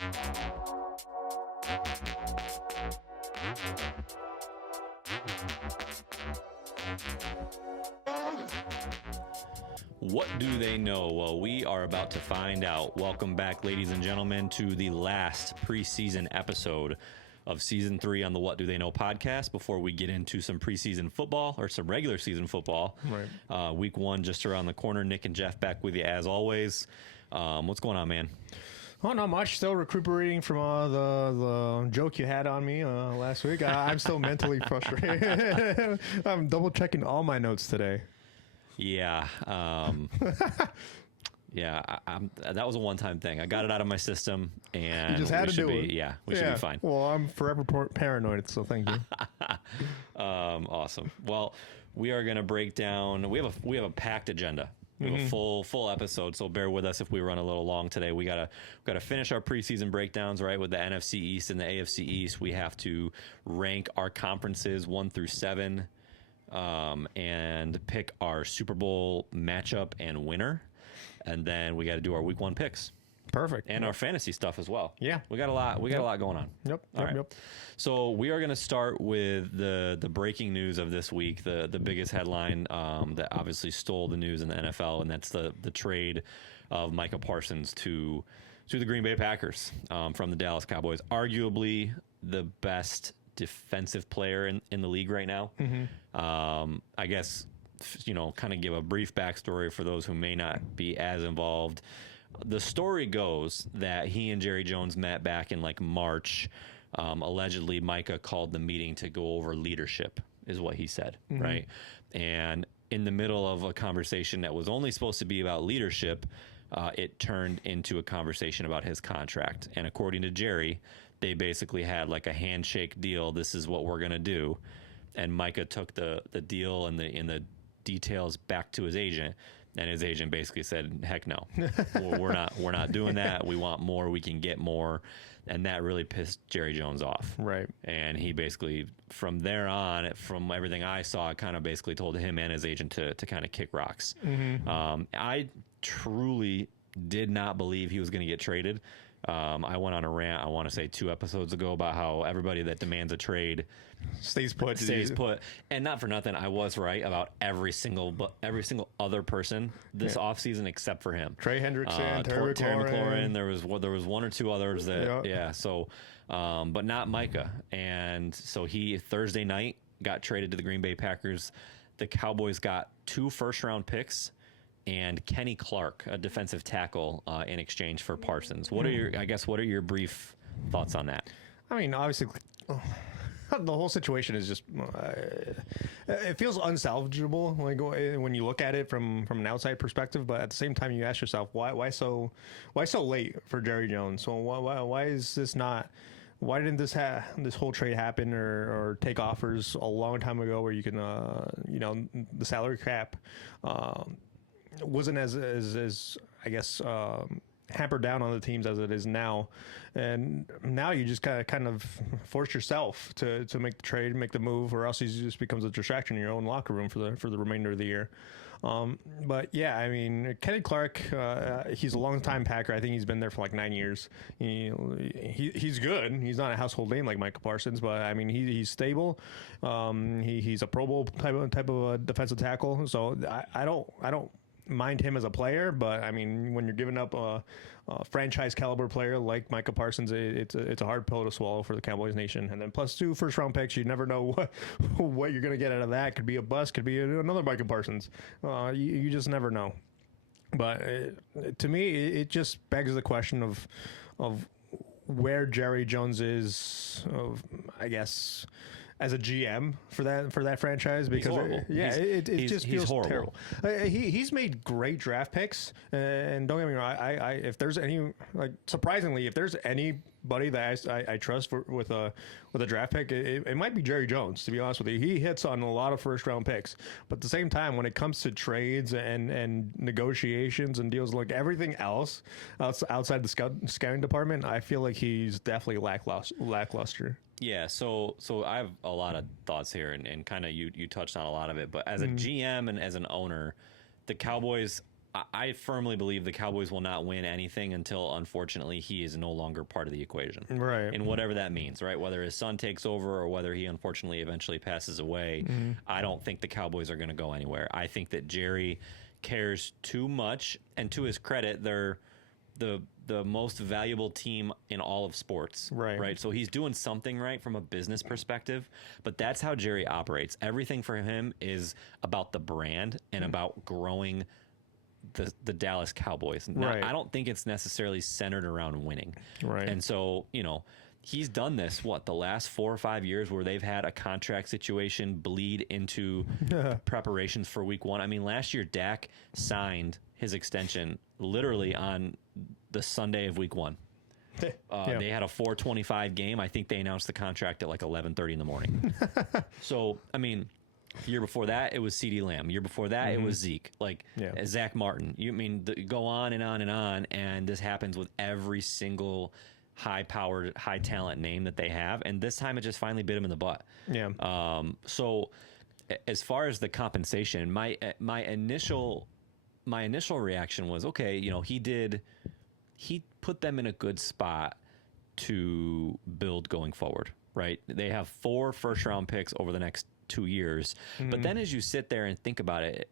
What do they know? Well, we are about to find out. Welcome back, ladies and gentlemen, to the last preseason episode of Season 3 on the What Do They Know podcast before we get into some preseason football or some regular season football. Right. Week 1 just around the corner. Nick and Jeff back with you as always. What's going on, man? Oh, not much. Still recuperating from the joke you had on me last week. I'm still mentally frustrated. I'm double checking all my notes today. Yeah. Yeah, that was a one-time thing. I got it out of my system, and You just had to do it. Yeah, we should be fine. Well, I'm forever paranoid, so thank you. Awesome. Well, we are going to break down. We have a packed agenda. We have a full episode, so bear with us if we run a little long today. We gotta finish our preseason breakdowns, right, with the NFC East and the AFC East. We have to rank our conferences 1 through 7, and pick our Super Bowl matchup and winner. And then we got to do our Week 1 picks. Perfect. And our fantasy stuff as well. Yeah. We got a lot going on. Yep. All right. Yep. So we are going to start with the breaking news of this week, the biggest headline that obviously stole the news in the NFL, and that's the trade of Micah Parsons to the Green Bay Packers from the Dallas Cowboys. Arguably the best defensive player in the league right now. I guess, kind of give a brief backstory for those who may not be as involved. The story goes that he and Jerry Jones met back in like March. Allegedly, Micah called the meeting to go over leadership, is what he said, right? And in the middle of a conversation that was only supposed to be about leadership, it turned into a conversation about his contract. And according to Jerry, they basically had like a handshake deal. This is what we're going to do. And Micah took the deal and the details back to his agent, and his agent basically said, heck no, we're not doing that. We want more. We can get more. And that really pissed Jerry Jones off. Right. And he basically, from there on, from everything I saw, kind of basically told him and his agent to kind of kick rocks. I truly did not believe he was going to get traded. I went on a rant, I want to say 2 episodes ago, about how everybody that demands a trade Stays put. And not for nothing, I was right about every single other person this offseason except for him. Trey Hendrickson, Terry McLaurin. There was 1 or 2 others that So, but not Micah. And so he Thursday night got traded to the Green Bay Packers. The Cowboys got 2 first-round picks and Kenny Clark, a defensive tackle, in exchange for Parsons. What are your brief thoughts on that? I mean, obviously, the whole situation is just it feels unsalvageable, like when you look at it from an outside perspective. But at the same time, you ask yourself, why so late for Jerry Jones? So why is this not? Why didn't this whole trade happen or take offers a long time ago, where you can the salary cap wasn't as I guess hampered down on the teams as it is now, and now you just kind of force yourself to make the trade, make the move, or else it just becomes a distraction in your own locker room for the remainder of the year. But yeah, I mean, Kenny Clark, he's a long-time Packer. I think he's been there for like 9 years. He's good. He's not a household name like Micah Parsons, but I mean, he's stable. He's a Pro Bowl type of a defensive tackle. So I don't mind him as a player, but I mean, when you're giving up a franchise caliber player like Micah Parsons, it's a hard pill to swallow for the Cowboys nation. And then plus 2 first-round picks, you never know what you're going to get out of that. Could be a bust, could be another Micah Parsons. You just never know. But to me, it just begs the question of where Jerry Jones is, I guess, as a GM for that franchise, because it just feels horrible. Terrible. He's made great draft picks, and don't get me wrong. I if there's any, like, surprisingly, if there's anybody that I trust with a draft pick, it might be Jerry Jones. To be honest with you, he hits on a lot of first round picks, but at the same time, when it comes to trades and negotiations and deals, like everything else outside the scouting department, I feel like he's definitely lackluster. Yeah, so I have a lot of thoughts here, and kind of you touched on a lot of it. But as a GM and as an owner, the Cowboys I firmly believe the Cowboys will not win anything until, unfortunately, he is no longer part of the equation. Right. And whatever that means, right? Whether his son takes over or whether he unfortunately eventually passes away, I don't think the Cowboys are going to go anywhere. I think that Jerry cares too much, and to his credit, they're the most valuable team in all of sports. Right. So he's doing something right from a business perspective, but that's how Jerry operates. Everything for him is about the brand and about growing the Dallas Cowboys. Now, Right. I don't think it's necessarily centered around winning. Right. And so, he's done this, the last 4 or 5 years where they've had a contract situation bleed into preparations for week 1. I mean, last year, Dak signed his extension literally on the Sunday of week 1. They had a 4:25 game. I think they announced the contract at like 11:30 in the morning. So, I mean, the year before that, it was CeeDee Lamb. The year before that, it was Zeke. Zach Martin. Go on and on and on, and this happens with every single high-powered, high-talent name that they have, and this time it just finally bit him in the butt. Yeah. So, as far as the compensation, my initial reaction was, okay, he put them in a good spot to build going forward, right? They have 4 first-round picks over the next 2 years. But then as you sit there and think about it,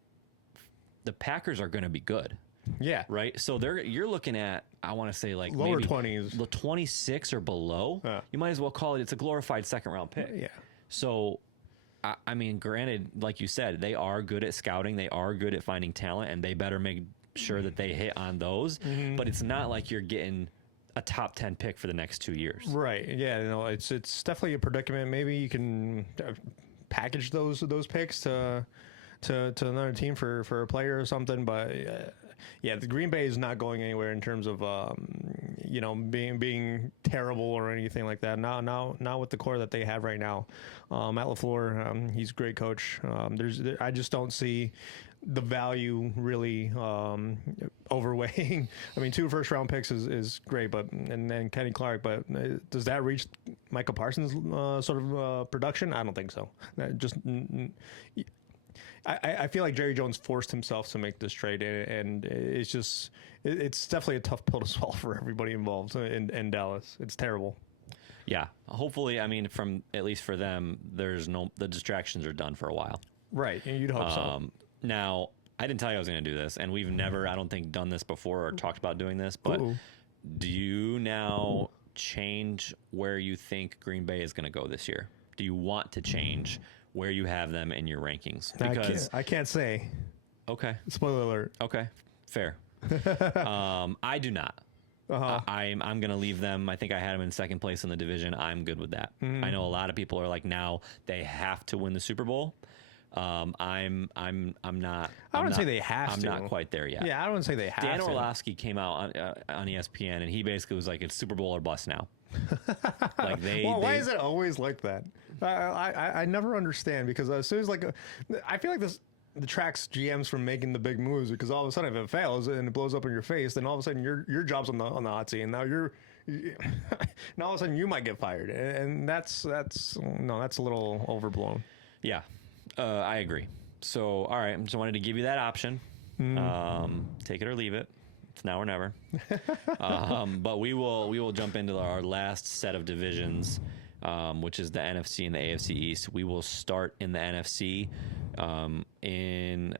the Packers are going to be good. Yeah. Right. So you're looking at, I want to say like Lower maybe 20s. the 26 or below. You might as well call it's a glorified second-round pick. Yeah. So, I mean, granted, like you said, they are good at scouting. They are good at finding talent, and they better make sure that they hit on those. But it's not like you're getting a top 10 pick for the next 2 years. Right. Yeah. It's definitely a predicament. Maybe you can package those picks to another team for a player or something. But the Green Bay is not going anywhere in terms of being terrible or anything like that. Not with the core that they have right now. Matt LaFleur, he's a great coach. I just don't see the value really overweighing. I mean, 2 first-round picks is great, and then Kenny Clark, but does that reach Micah Parsons' sort of production? I don't think so. I feel like Jerry Jones forced himself to make this trade, and it's definitely a tough pill to swallow for everybody involved in Dallas. It's terrible. Yeah. Hopefully, I mean, at least for them, the distractions are done for a while. Right. And you'd hope so. Now, I didn't tell you I was going to do this, and we've never, I don't think, done this before or talked about doing this, but do you now change where you think Green Bay is going to go this year? Do you want to change where you have them in your rankings? Because I can't say. Okay. Spoiler alert. Okay. Fair. I do not. I'm going to leave them. I think I had them in second place in the division. I'm good with that. I know a lot of people are like, now they have to win the Super Bowl. I'm not. I wouldn't say they have I'm to. not quite there yet. Yeah, I wouldn't say they have Dan to. Orlovsky came out on ESPN, and he basically was like, "It's Super Bowl or bust now." Like why is it always like that? I never understand, because as soon as I feel like this detracts GMs from making the big moves, because all of a sudden if it fails and it blows up in your face, then all of a sudden your job's on the hot seat, and now now all of a sudden you might get fired, and that's a little overblown. Yeah, I agree. So, all right, just wanted to give you that option. Take it or leave it. It's now or never. But we will jump into our last set of divisions, which is the NFC and the AFC East. We will start in the NFC in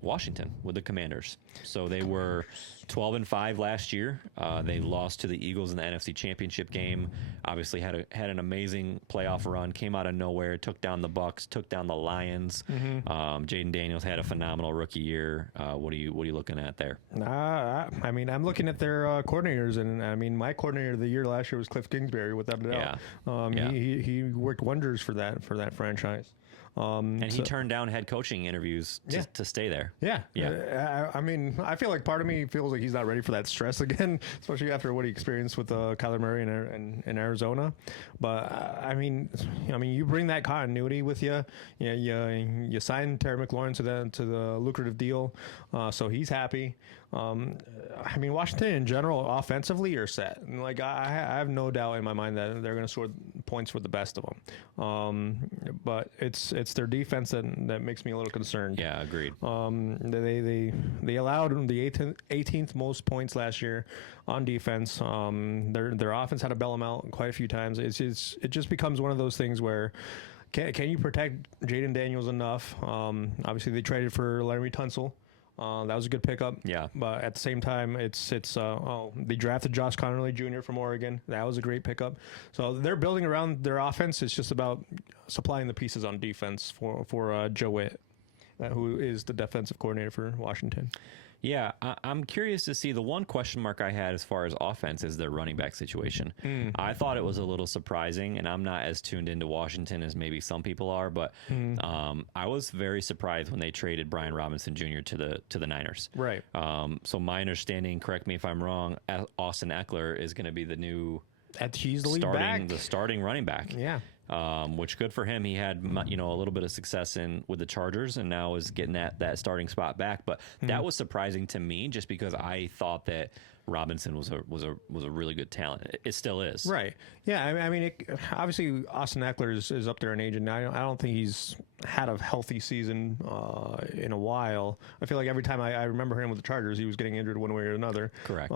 Washington with the Commanders. So they were 12-5 last year. They lost to the Eagles in the NFC Championship game. Obviously had an amazing playoff run. Came out of nowhere. Took down the Bucs. Took down the Lions. Jaden Daniels had a phenomenal rookie year. What are you looking at there? I mean, I'm looking at their coordinators, and I mean, my coordinator of the year last year was Cliff Kingsbury, without a doubt. Yeah. He worked wonders for that franchise. And he turned down head coaching interviews to stay there. Yeah. I mean, I feel like part of me feels like he's not ready for that stress again, especially after what he experienced with Kyler Murray in Arizona. But I mean, you bring that continuity with you. You sign Terry McLaurin to the lucrative deal, so he's happy. I mean, Washington in general, offensively, are set. Like I have no doubt in my mind that they're going to score points for the best of them. But it's their defense that makes me a little concerned. Yeah, agreed. They allowed the 18th most points last year on defense. Their offense had to bail them out quite a few times. It just becomes one of those things where can you protect Jaden Daniels enough? Obviously, they traded for Larry Tunsil. That was a good pickup. Yeah. But at the same time, they drafted Josh Connerly Jr. from Oregon. That was a great pickup. So they're building around their offense. It's just about supplying the pieces on defense for Joe Witt, who is the defensive coordinator for Washington. Yeah, I'm curious to see. The one question mark I had as far as offense is their running back situation. I thought it was a little surprising, and I'm not as tuned into Washington as maybe some people are, but I was very surprised when they traded Brian Robinson Jr. to the Niners. Right. So my understanding, correct me if I'm wrong, Austin Eckler is going to be the new starting running back. Yeah. Which good for him. He had a little bit of success with the Chargers, and now is getting that starting spot back. But that was surprising to me, just because I thought that Robinson was a really good talent. It still is. Right. Yeah. I mean, obviously Austin Eckler is up there in age, and I don't think he's had a healthy season in a while. I feel like every time I remember him with the Chargers, he was getting injured one way or another. Correct.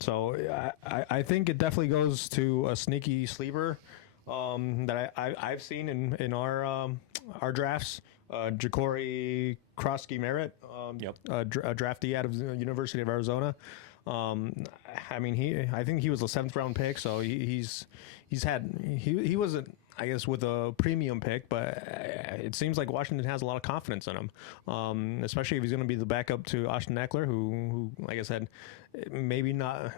So I think it definitely goes to a sneaky sleeper that I've seen in our drafts. Ja'Cory Krosky Merritt, a draftee out of the University of Arizona. I think he was a 7th round pick, so he wasn't, I guess, with a premium pick, but it seems like Washington has a lot of confidence in him, especially if he's going to be the backup to Austin Eckler, who, like I said, may not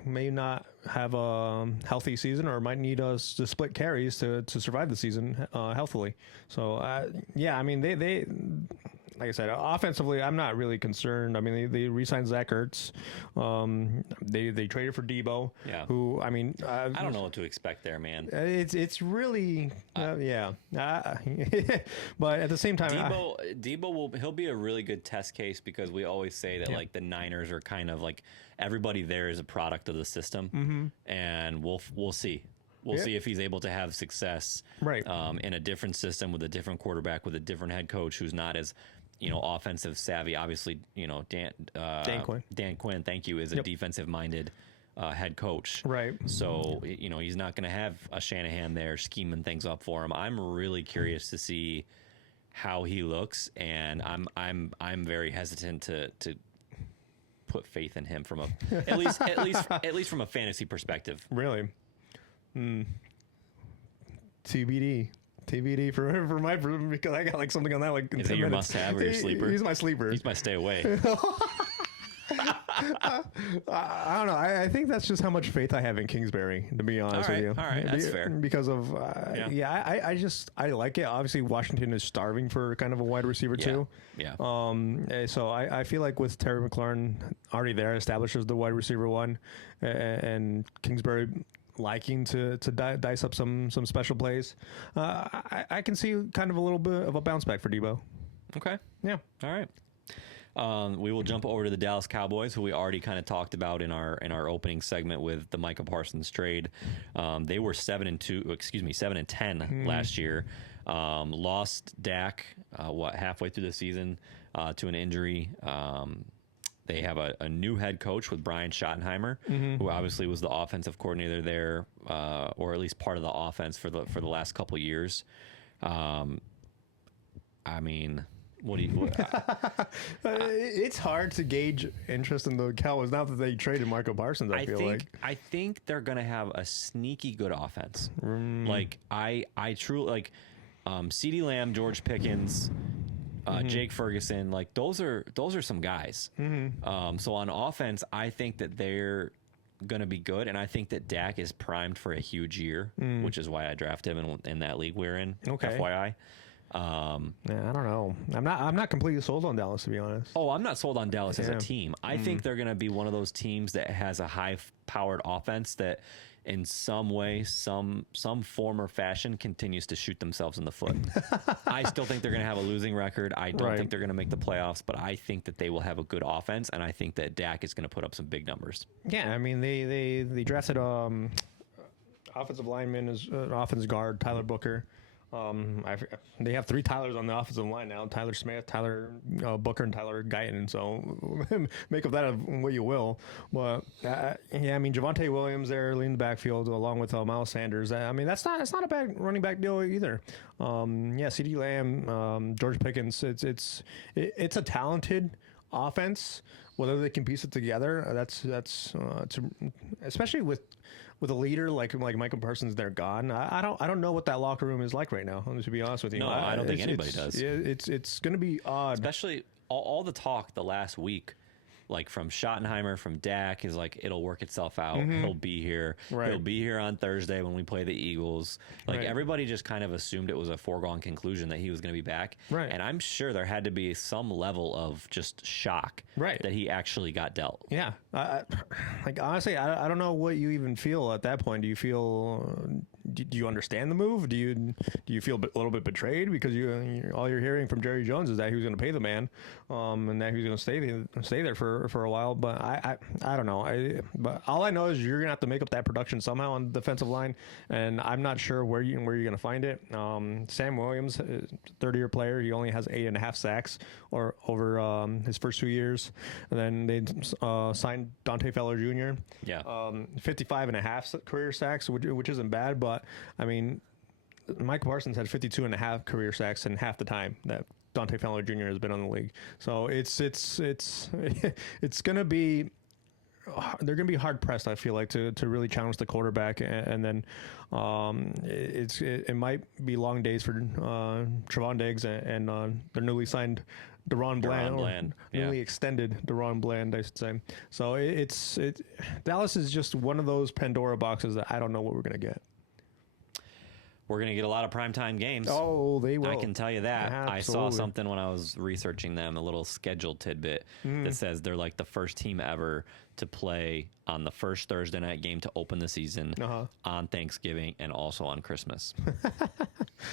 have a healthy season, or might need us to split carries to survive the season healthily. So I mean, they like I said, offensively, I'm not really concerned. I mean, they re-signed Zach Ertz. They traded for Debo. Yeah. Who, I mean, I don't know what to expect there, man. It's really yeah. But at the same time, Debo he'll be a really good test case, because we always say that like the Niners are kind of like everybody there is a product of the system, and we'll see. We'll see if he's able to have success in a different system with a different quarterback, with a different head coach who's not as offensive savvy. Obviously, Dan Quinn, thank you, is a defensive minded head coach. Right. So he's not going to have a Shanahan there scheming things up for him. I'm really curious to see how he looks, and I'm very hesitant to put faith in him from at least from a fantasy perspective. Really. TBD for my, because I got like something on that like in Is 10 it your minutes. must-have or your sleeper? He's my sleeper. He's my stay away. I don't know. I think that's just how much faith I have in Kingsbury, to be honest with you. All right, that's fair. Because of I like it. Obviously, Washington is starving for kind of a wide receiver too. Yeah. So I feel like with Terry McLaurin already there, established as the wide receiver one, and Kingsbury liking to dice up some special plays, I can see kind of a little bit of a bounce back for Debo. Okay. Yeah. All right. We will jump over to the Dallas Cowboys, who we already kind of talked about in our opening segment with the Micah Parsons trade. They were 7-10 last year. Lost Dak halfway through the season to an injury. They have a new head coach with Brian Schottenheimer, who obviously was the offensive coordinator there, or at least part of the offense for the last couple of years. I mean, what do you? It's hard to gauge interest in the Cowboys now that they traded Marco Parsons. I think they're gonna have a sneaky good offense. Like I truly like CeeDee Lamb, George Pickens. Jake Ferguson, like those are some guys. So on offense, I think that they're going to be good, and I think that Dak is primed for a huge year, which is why I drafted him in that league we're in. Okay. FYI. I don't know. I'm not completely sold on Dallas, to be honest. Oh, I'm not sold on Dallas as a team. I think they're going to be one of those teams that has a high-powered offense that, in some way, some form or fashion, continues to shoot themselves in the foot. I still think they're going to have a losing record. I don't think they're going to make the playoffs, but I think that they will have a good offense, and I think that Dak is going to put up some big numbers. Yeah, I mean, they drafted offensive lineman is offensive guard Tyler Booker. They have 3 Tylers on the offensive line now: Tyler Smith, Tyler Booker, and Tyler Guyton. So make of that what you will. But yeah, I mean Javonte Williams there leading the backfield along with Miles Sanders. I mean that's not a bad running back deal either. Yeah, CeeDee Lamb, George Pickens. It's a talented offense. Whether they can piece it together, that's especially with a leader like Michael Parsons, they're gone. I don't know what that locker room is like right now. To be honest with you, No, I don't think anybody does. It's going to be odd, especially all the talk the last week, like from Schottenheimer, from Dak, is like it'll work itself out. He'll be here. Right. He'll be here on Thursday when we play the Eagles. Like everybody just kind of assumed it was a foregone conclusion that he was going to be back. Right. And I'm sure there had to be some level of just shock that he actually got dealt. Yeah. Like honestly, I don't know what you even feel at that point. Do you feel? Do you understand the move? Do you feel a little bit betrayed because all you're hearing from Jerry Jones is that he was going to pay the man, and that he was going to stay there for a while. But I don't know. But all I know is you're going to have to make up that production somehow on the defensive line, and I'm not sure where you're going to find it. Sam Williams, 30-year player, he only has 8.5 sacks over his first 2 years, and then they signed Dante Fowler Jr. 55.5 career sacks, which isn't bad, but I mean, Mike Parsons had 52.5 career sacks in half the time that Dante Fowler Jr. has been on the league. So it's gonna be they're gonna be hard pressed. I feel like to really challenge the quarterback, and then it might be long days for Trevon Diggs and their newly signed DaRon Bland. Newly extended DaRon Bland, I should say. So Dallas is just one of those Pandora boxes that I don't know what we're gonna get. We're going to get a lot of primetime games. Oh, they will. I can tell you that. Absolutely. I saw something when I was researching them, a little schedule tidbit that says they're like the first team ever to play on the first Thursday night game to open the season on Thanksgiving and also on Christmas.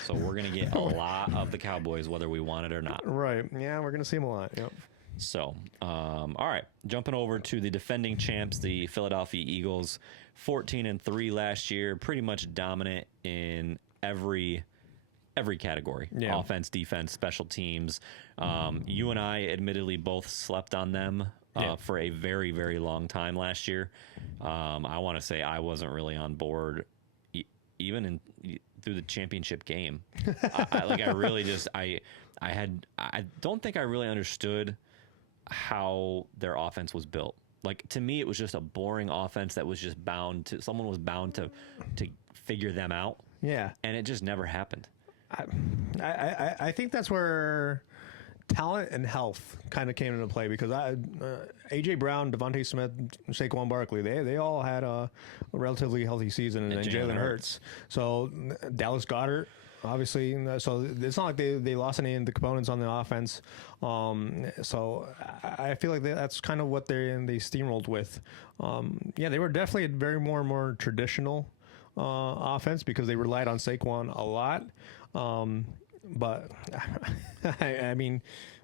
So we're going to get a lot of the Cowboys, whether we want it or not. Right. Yeah, we're going to see them a lot. Yep. So, all right, jumping over to the defending champs, the Philadelphia Eagles, 14-3 last year, pretty much dominant in every category. Offense, defense, special teams. You and I admittedly both slept on them for a very, very long time last year. I want to say I wasn't really on board even through the championship game. I don't think I really understood how their offense was built. Like, to me, it was just a boring offense that was just someone was bound to figure them out. Yeah. And it just never happened. I think that's where talent and health kind of came into play, because A.J. Brown, Devontae Smith, Saquon Barkley, they all had a relatively healthy season, and Jalen Hurts. So Dallas Goedert, obviously, so it's not like they lost any of the components on the offense. So I feel like that's kind of what they steamrolled with. They were definitely a very more traditional offense because they relied on Saquon a lot. But I mean,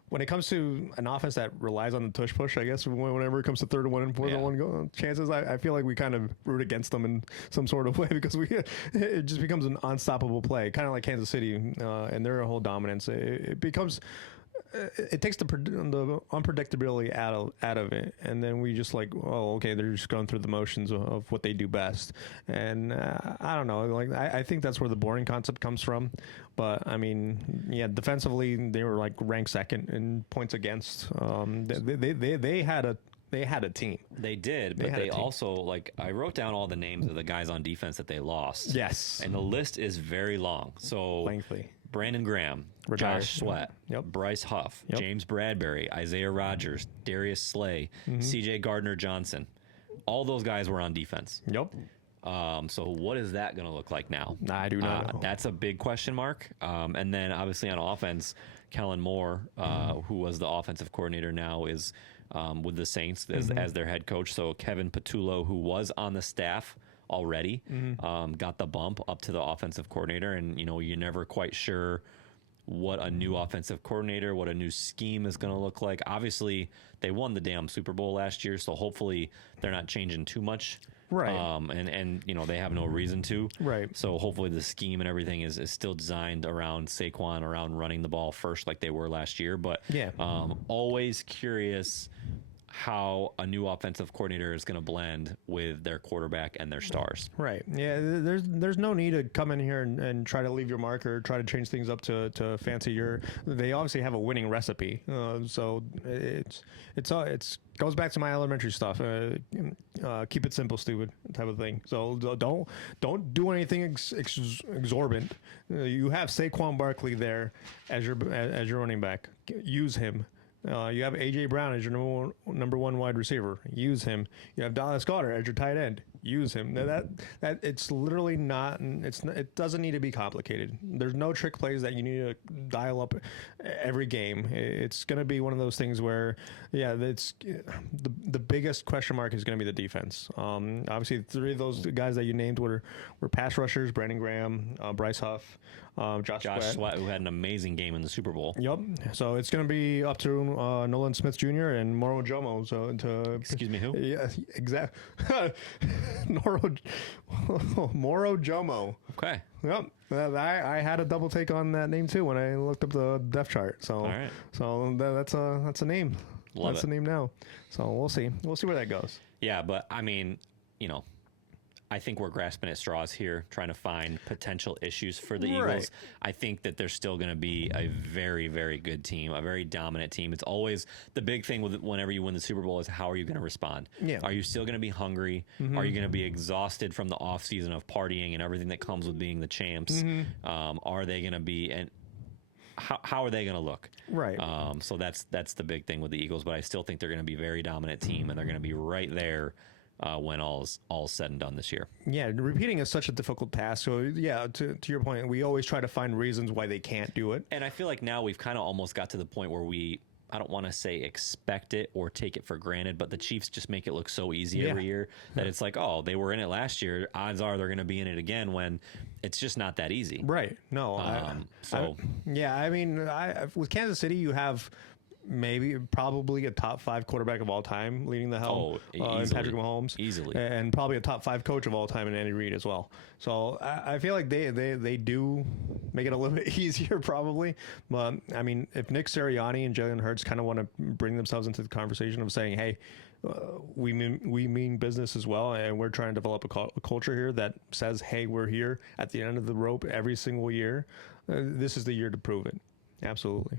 when it comes to an offense that relies on the tush push, I guess whenever it comes to 3rd and 1 and 4th and 1 chances, I feel like we kind of root against them in some sort of way, because it just becomes an unstoppable play, kind of like Kansas City and their whole dominance. It takes the unpredictability out of it, and then we just like, oh, okay, they're just going through the motions of what they do best, and I don't know, like I think that's where the boring concept comes from. But I mean, defensively they were like ranked 2nd in points against. They had a team. They did, but they also, like, I wrote down all the names of the guys on defense that they lost. Yes, and the list is very long. So lengthy. Brandon Graham, retired. Josh Sweat, Bryce Huff, James Bradbury, Isaiah Rodgers, Darius Slay, C.J. Gardner-Johnson. All those guys were on defense. Yep. So what is that going to look like now? I do not know. That's a big question mark. And then obviously on offense, Kellen Moore, who was the offensive coordinator, now is with the Saints as their head coach. So Kevin Patullo, who was on the staff already, got the bump up to the offensive coordinator, and you're never quite sure what a new offensive coordinator, what a new scheme is going to look like. Obviously, they won the damn Super Bowl last year, so hopefully they're not changing too much. Right. And they have no reason to. Right. So hopefully the scheme and everything is still designed around Saquon, around running the ball first like they were last year. But yeah, always curious how a new offensive coordinator is going to blend with their quarterback and their stars. Right. Yeah. There's no need to come in here and try to leave your mark or try to change things up to fancy your. They obviously have a winning recipe. So it's goes back to my elementary stuff. Keep it simple, stupid type of thing. So don't do anything exorbitant. You have Saquon Barkley there as your running back. Use him. You have A.J. Brown as your number one wide receiver. Use him. You have Dallas Goedert as your tight end. Use him. That it's literally not. It doesn't need to be complicated. There's no trick plays that you need to dial up every game. It's going to be one of those things where, it's the biggest question mark is going to be the defense. Obviously, three of those guys that you named were pass rushers: Brandon Graham, Bryce Huff, Josh Sweat, who had an amazing game in the Super Bowl. Yep. So it's going to be up to Nolan Smith Jr. and Moro Jomo. Excuse me, who? Yeah, exactly. Moro Jomo. Okay. Yep. I had a double take on that name too when I looked up the depth chart. So, all right. So that's a name. That's a name now. So we'll see. We'll see where that goes. Yeah, but I mean, I think we're grasping at straws here, trying to find potential issues for the Eagles. I think that they're still going to be a very, very good team, a very dominant team. It's always the big thing with whenever you win the Super Bowl is how are you going to respond? Yeah. Are you still going to be hungry? Mm-hmm. Are you going to be exhausted from the offseason of partying and everything that comes with being the champs? Mm-hmm. Are they going to be and how are they going to look? Right. So that's the big thing with the Eagles. But I still think they're going to be a very dominant team, and they're going to be right there when all's said and done this year. Yeah, repeating is such a difficult task. So, yeah, to your point, we always try to find reasons why they can't do it. And I feel like now we've kind of almost got to the point where I don't want to say expect it or take it for granted, but the Chiefs just make it look so easy every year that it's like, oh, they were in it last year. Odds are they're going to be in it again when it's just not that easy. Right. No. With Kansas City, you have probably a top 5 quarterback of all time leading the helm in Patrick Mahomes. Easily. And probably a top 5 coach of all time in Andy Reid as well. So I feel like they do make it a little bit easier probably. But, I mean, if Nick Sirianni and Jalen Hurts kind of want to bring themselves into the conversation of saying, hey, we mean business as well, and we're trying to develop a culture here that says, hey, we're here at the end of the rope every single year. This is the year to prove it. Absolutely.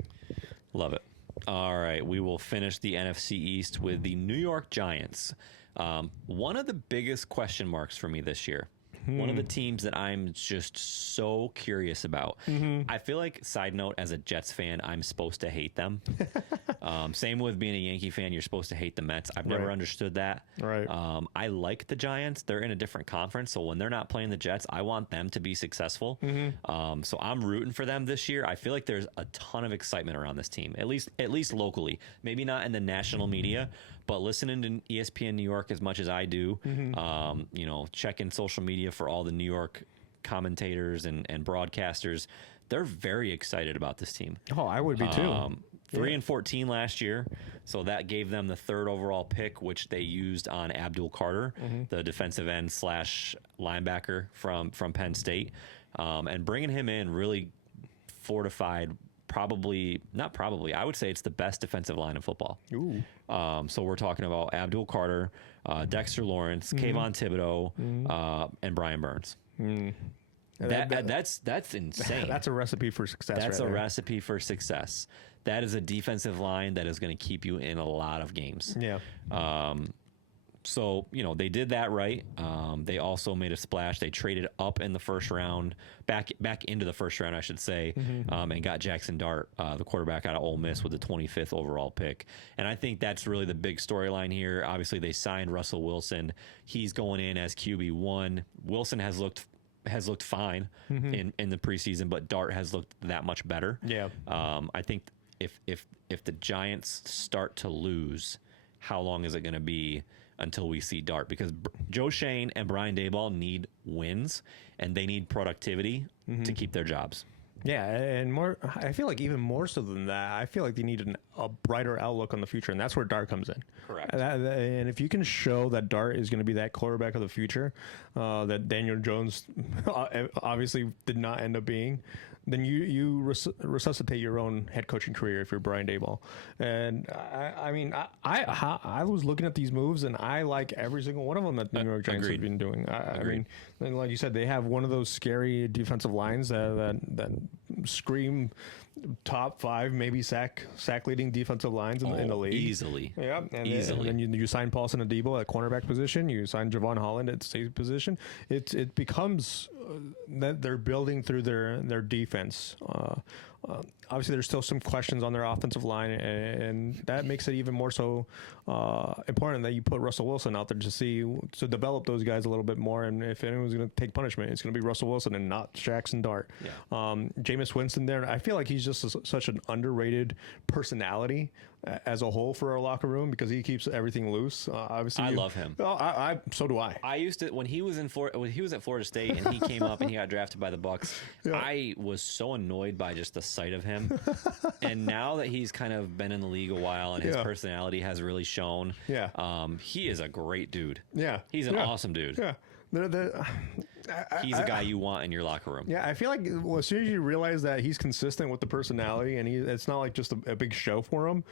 Love it. All right, we will finish the NFC East with the New York Giants. One of the biggest question marks for me this year. One of the teams that I'm just so curious about. Mm-hmm. I feel like, side note, as a Jets fan, I'm supposed to hate them. Same with being a Yankee fan, you're supposed to hate the Mets. I've never understood that. Right. I like the Giants. They're in a different conference, so when they're not playing the Jets, I want them to be successful. Mm-hmm. So I'm rooting for them this year. I feel like there's a ton of excitement around this team, at least locally. Maybe not in the national media, but listening to ESPN New York as much as I do, checking social media for all the New York commentators and broadcasters, they're very excited about this team. Oh, I would be too. 3-14 last year, so that gave them the 3rd overall pick, which they used on Abdul Carter, the defensive end / linebacker from Penn State, and bringing him in really fortified. I would say it's the best defensive line in football. Ooh. So we're talking about Abdul Carter, Dexter Lawrence, Kayvon Thibodeau, and Brian Burns. That's insane. That's a recipe for success. That's a recipe for success. That is a defensive line that is going to keep you in a lot of games. Yeah. So, they did that right. They also made a splash. They traded up in the first round, back into the first round, I should say, and got Jackson Dart, the quarterback out of Ole Miss, with the 25th overall pick. And I think that's really the big storyline here. Obviously, they signed Russell Wilson. He's going in as QB1. Wilson has looked fine in the preseason, but Dart has looked that much better. Yeah. I think if the Giants start to lose, how long is it going to be until we see Dart? Because Joe Shane and Brian Daboll need wins, and they need productivity to keep their jobs. Yeah, and more. I feel like even more so than that, I feel like they need a brighter outlook on the future, and that's where Dart comes in. Correct. And if you can show that Dart is going to be that quarterback of the future, that Daniel Jones obviously did not end up being, then you resuscitate your own head coaching career if you're Brian Daboll. And I mean, I was looking at these moves, and I like every single one of them that the New York Giants have been doing. I mean, and like you said, they have one of those scary defensive lines that scream top 5, maybe sack leading defensive lines in the league easily. Yeah, and easily. Then you sign Paulson Adebo at cornerback position. You sign Javon Holland at safety position. It becomes that they're building through their defense. Obviously, there's still some questions on their offensive line, and that makes it even more so important that you put Russell Wilson out there to develop those guys a little bit more. And if anyone's going to take punishment, it's going to be Russell Wilson and not Jackson Dart. Yeah. Jameis Winston there, I feel like he's just such an underrated personality as a whole for our locker room because he keeps everything loose. Obviously, I love him. Oh, so do I. I used to when he was at Florida State and he came up and he got drafted by the Bucs. Yeah. I was so annoyed by just the sight of him. And now that he's kind of been in the league a while and his personality has really shown, he is a great dude. Yeah, he's an awesome dude. Yeah. He's a guy you want in your locker room. Yeah, I feel like as soon as you realize that he's consistent with the personality and it's not like just a big show for him,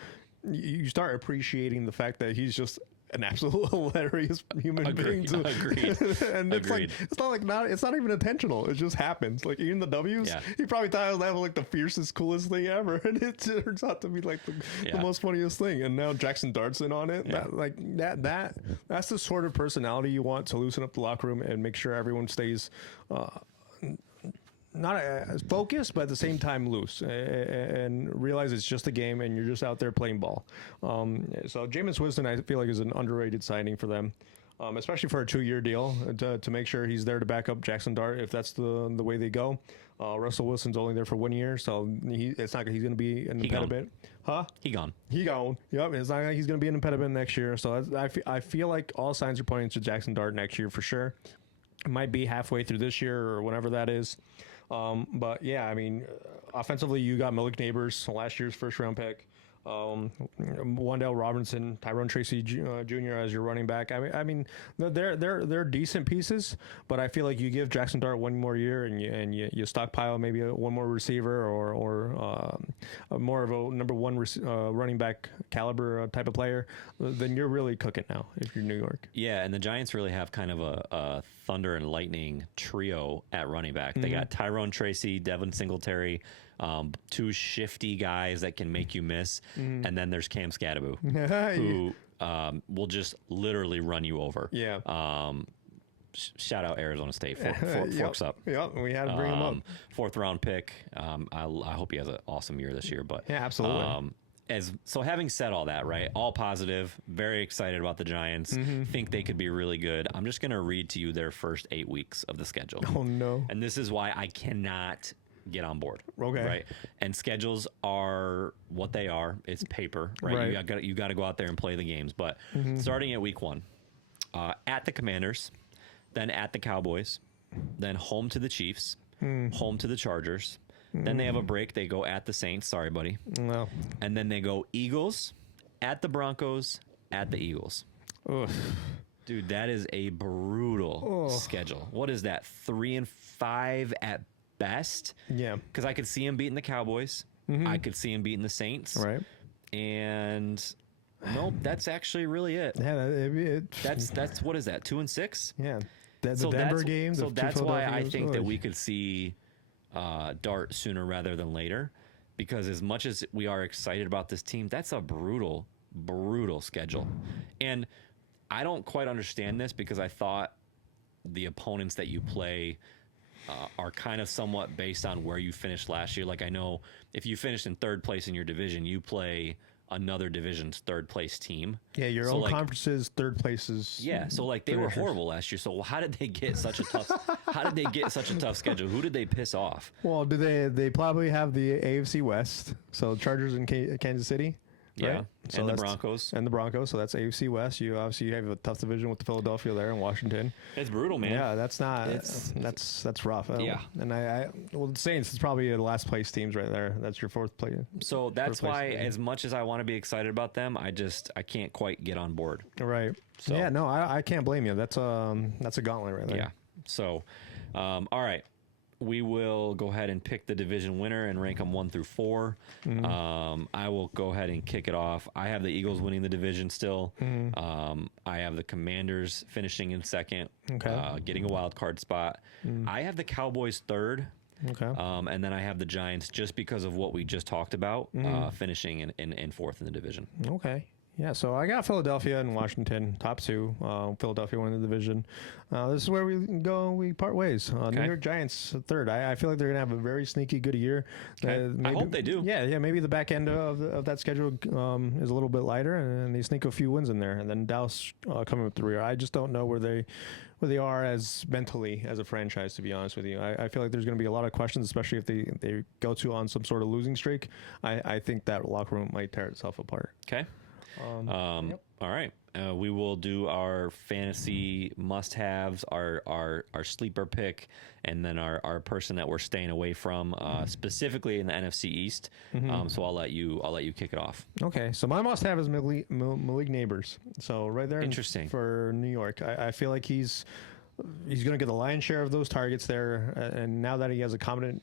you start appreciating the fact that he's just an absolute hilarious human being. Agreed. And it's not even intentional. It just happens. Like even the W's, he probably thought it was like the fiercest, coolest thing ever, and it turns out to be like the most funniest thing. And now Jackson Dart's in on it. Yeah. That's the sort of personality you want to loosen up the locker room and make sure everyone stays not as focused, but at the same time loose, and realize it's just a game and you're just out there playing ball. So Jameis Winston, I feel like, is an underrated signing for them, especially for a 2-year deal to make sure he's there to back up Jackson Dart if that's the way they go. Russell Wilson's only there for 1 year, so it's not he's going to be an impediment. Huh? He gone. Yep. It's not like he's going to be an impediment next year. So I feel like all signs are pointing to Jackson Dart next year for sure. It might be halfway through this year or whenever that is. But yeah, I mean, offensively, you got Malik Neighbors, last year's first-round pick. Wan'Dale Robinson, Tyrone Tracy Jr. as your running back. I mean, they're decent pieces, but I feel like you give Jackson Dart 1 more year and you stockpile maybe one more receiver or more of a number 1 running back caliber type of player, then you're really cooking now if you're New York. Yeah, and the Giants really have kind of a thunder and lightning trio at running back. They got Tyrone Tracy, Devin Singletary, 2 shifty guys that can make you miss, and then there's Cam Scadaboo, who will just literally run you over. Yeah. Shout out Arizona State. Forks up. Yep, we had to bring him up. 4th round pick. I hope he has an awesome year this year. But yeah, absolutely. So having said all that, right, all positive, very excited about the Giants, think they could be really good. I'm just going to read to you their first 8 weeks of the schedule. Oh, no. And this is why I cannot get on board. Okay. Right. And schedules are what they are. It's paper, right? You got to go out there and play the games. But starting at week 1, at the Commanders, then at the Cowboys, then home to the Chiefs, home to the Chargers. Then they have a break. They go at the Saints. Sorry, buddy. No. And then they go Eagles, at the Broncos, at the Eagles. Ugh. Dude, that is a brutal schedule. What is that? 3-5 at best? Yeah. Because I could see him beating the Cowboys. I could see him beating the Saints. Right. And nope, that's actually really it. Yeah. That's what is that? 2-6? Yeah. The Denver game. So that's why I think that we could see Dart sooner rather than later, because as much as we are excited about this team, that's a brutal schedule. And I don't quite understand this, because I thought the opponents that you play are kind of somewhat based on where you finished last year. Like, I know if you finished in 3rd place in your division, you play another division's 3rd place team. Yeah, your own conference's 3rd places. Yeah, so like they were horrible last year. So how did they get such a tough? How did they get such a tough schedule? Who did they piss off? Well, they probably have the AFC West. So Chargers in Kansas City. Yeah, right? So and the that's- Broncos. And the Broncos. So that's AFC West. You obviously have a tough division with the Philadelphia there and Washington. It's brutal, man. Yeah, that's not. It's- That's rough. Yeah. And well, the Saints is probably the last place teams right there. That's your fourth place. So that's place why, team. as much as I want to be excited about them, I can't quite get on board. Right. So- Yeah. No, I can't blame you. That's a gauntlet right there. Yeah. So, all right. We will go ahead and pick the division winner and rank them 1 through 4. I will go ahead and kick it off. I have the Eagles winning the division still. I have the Commanders finishing in second, Okay. getting a wild card spot. I have the Cowboys third. Okay. And then I have the Giants just because of what we just talked about, finishing in fourth in the division. Okay. Yeah, so I got Philadelphia and Washington, top two. Philadelphia winning the division. This is where we part ways. New York Giants third. I feel like they're going to have a very sneaky good year. Okay. I hope they do. Yeah. Maybe the back end of that schedule is a little bit lighter, and they sneak a few wins in there. And then Dallas coming with the rear. I just don't know where they are as mentally as a franchise, to be honest with you. I feel like there's going to be a lot of questions, especially if they go on some sort of losing streak. I think that locker room might tear itself apart. Okay. All right. We will do our fantasy must-haves, our sleeper pick, and then our person that we're staying away from, specifically in the NFC East. So I'll let you kick it off. Okay, so my must-have is Malik Neighbors. So right there, Interesting. for New York. I feel like he's going to get the lion's share of those targets there, and now that he has a competent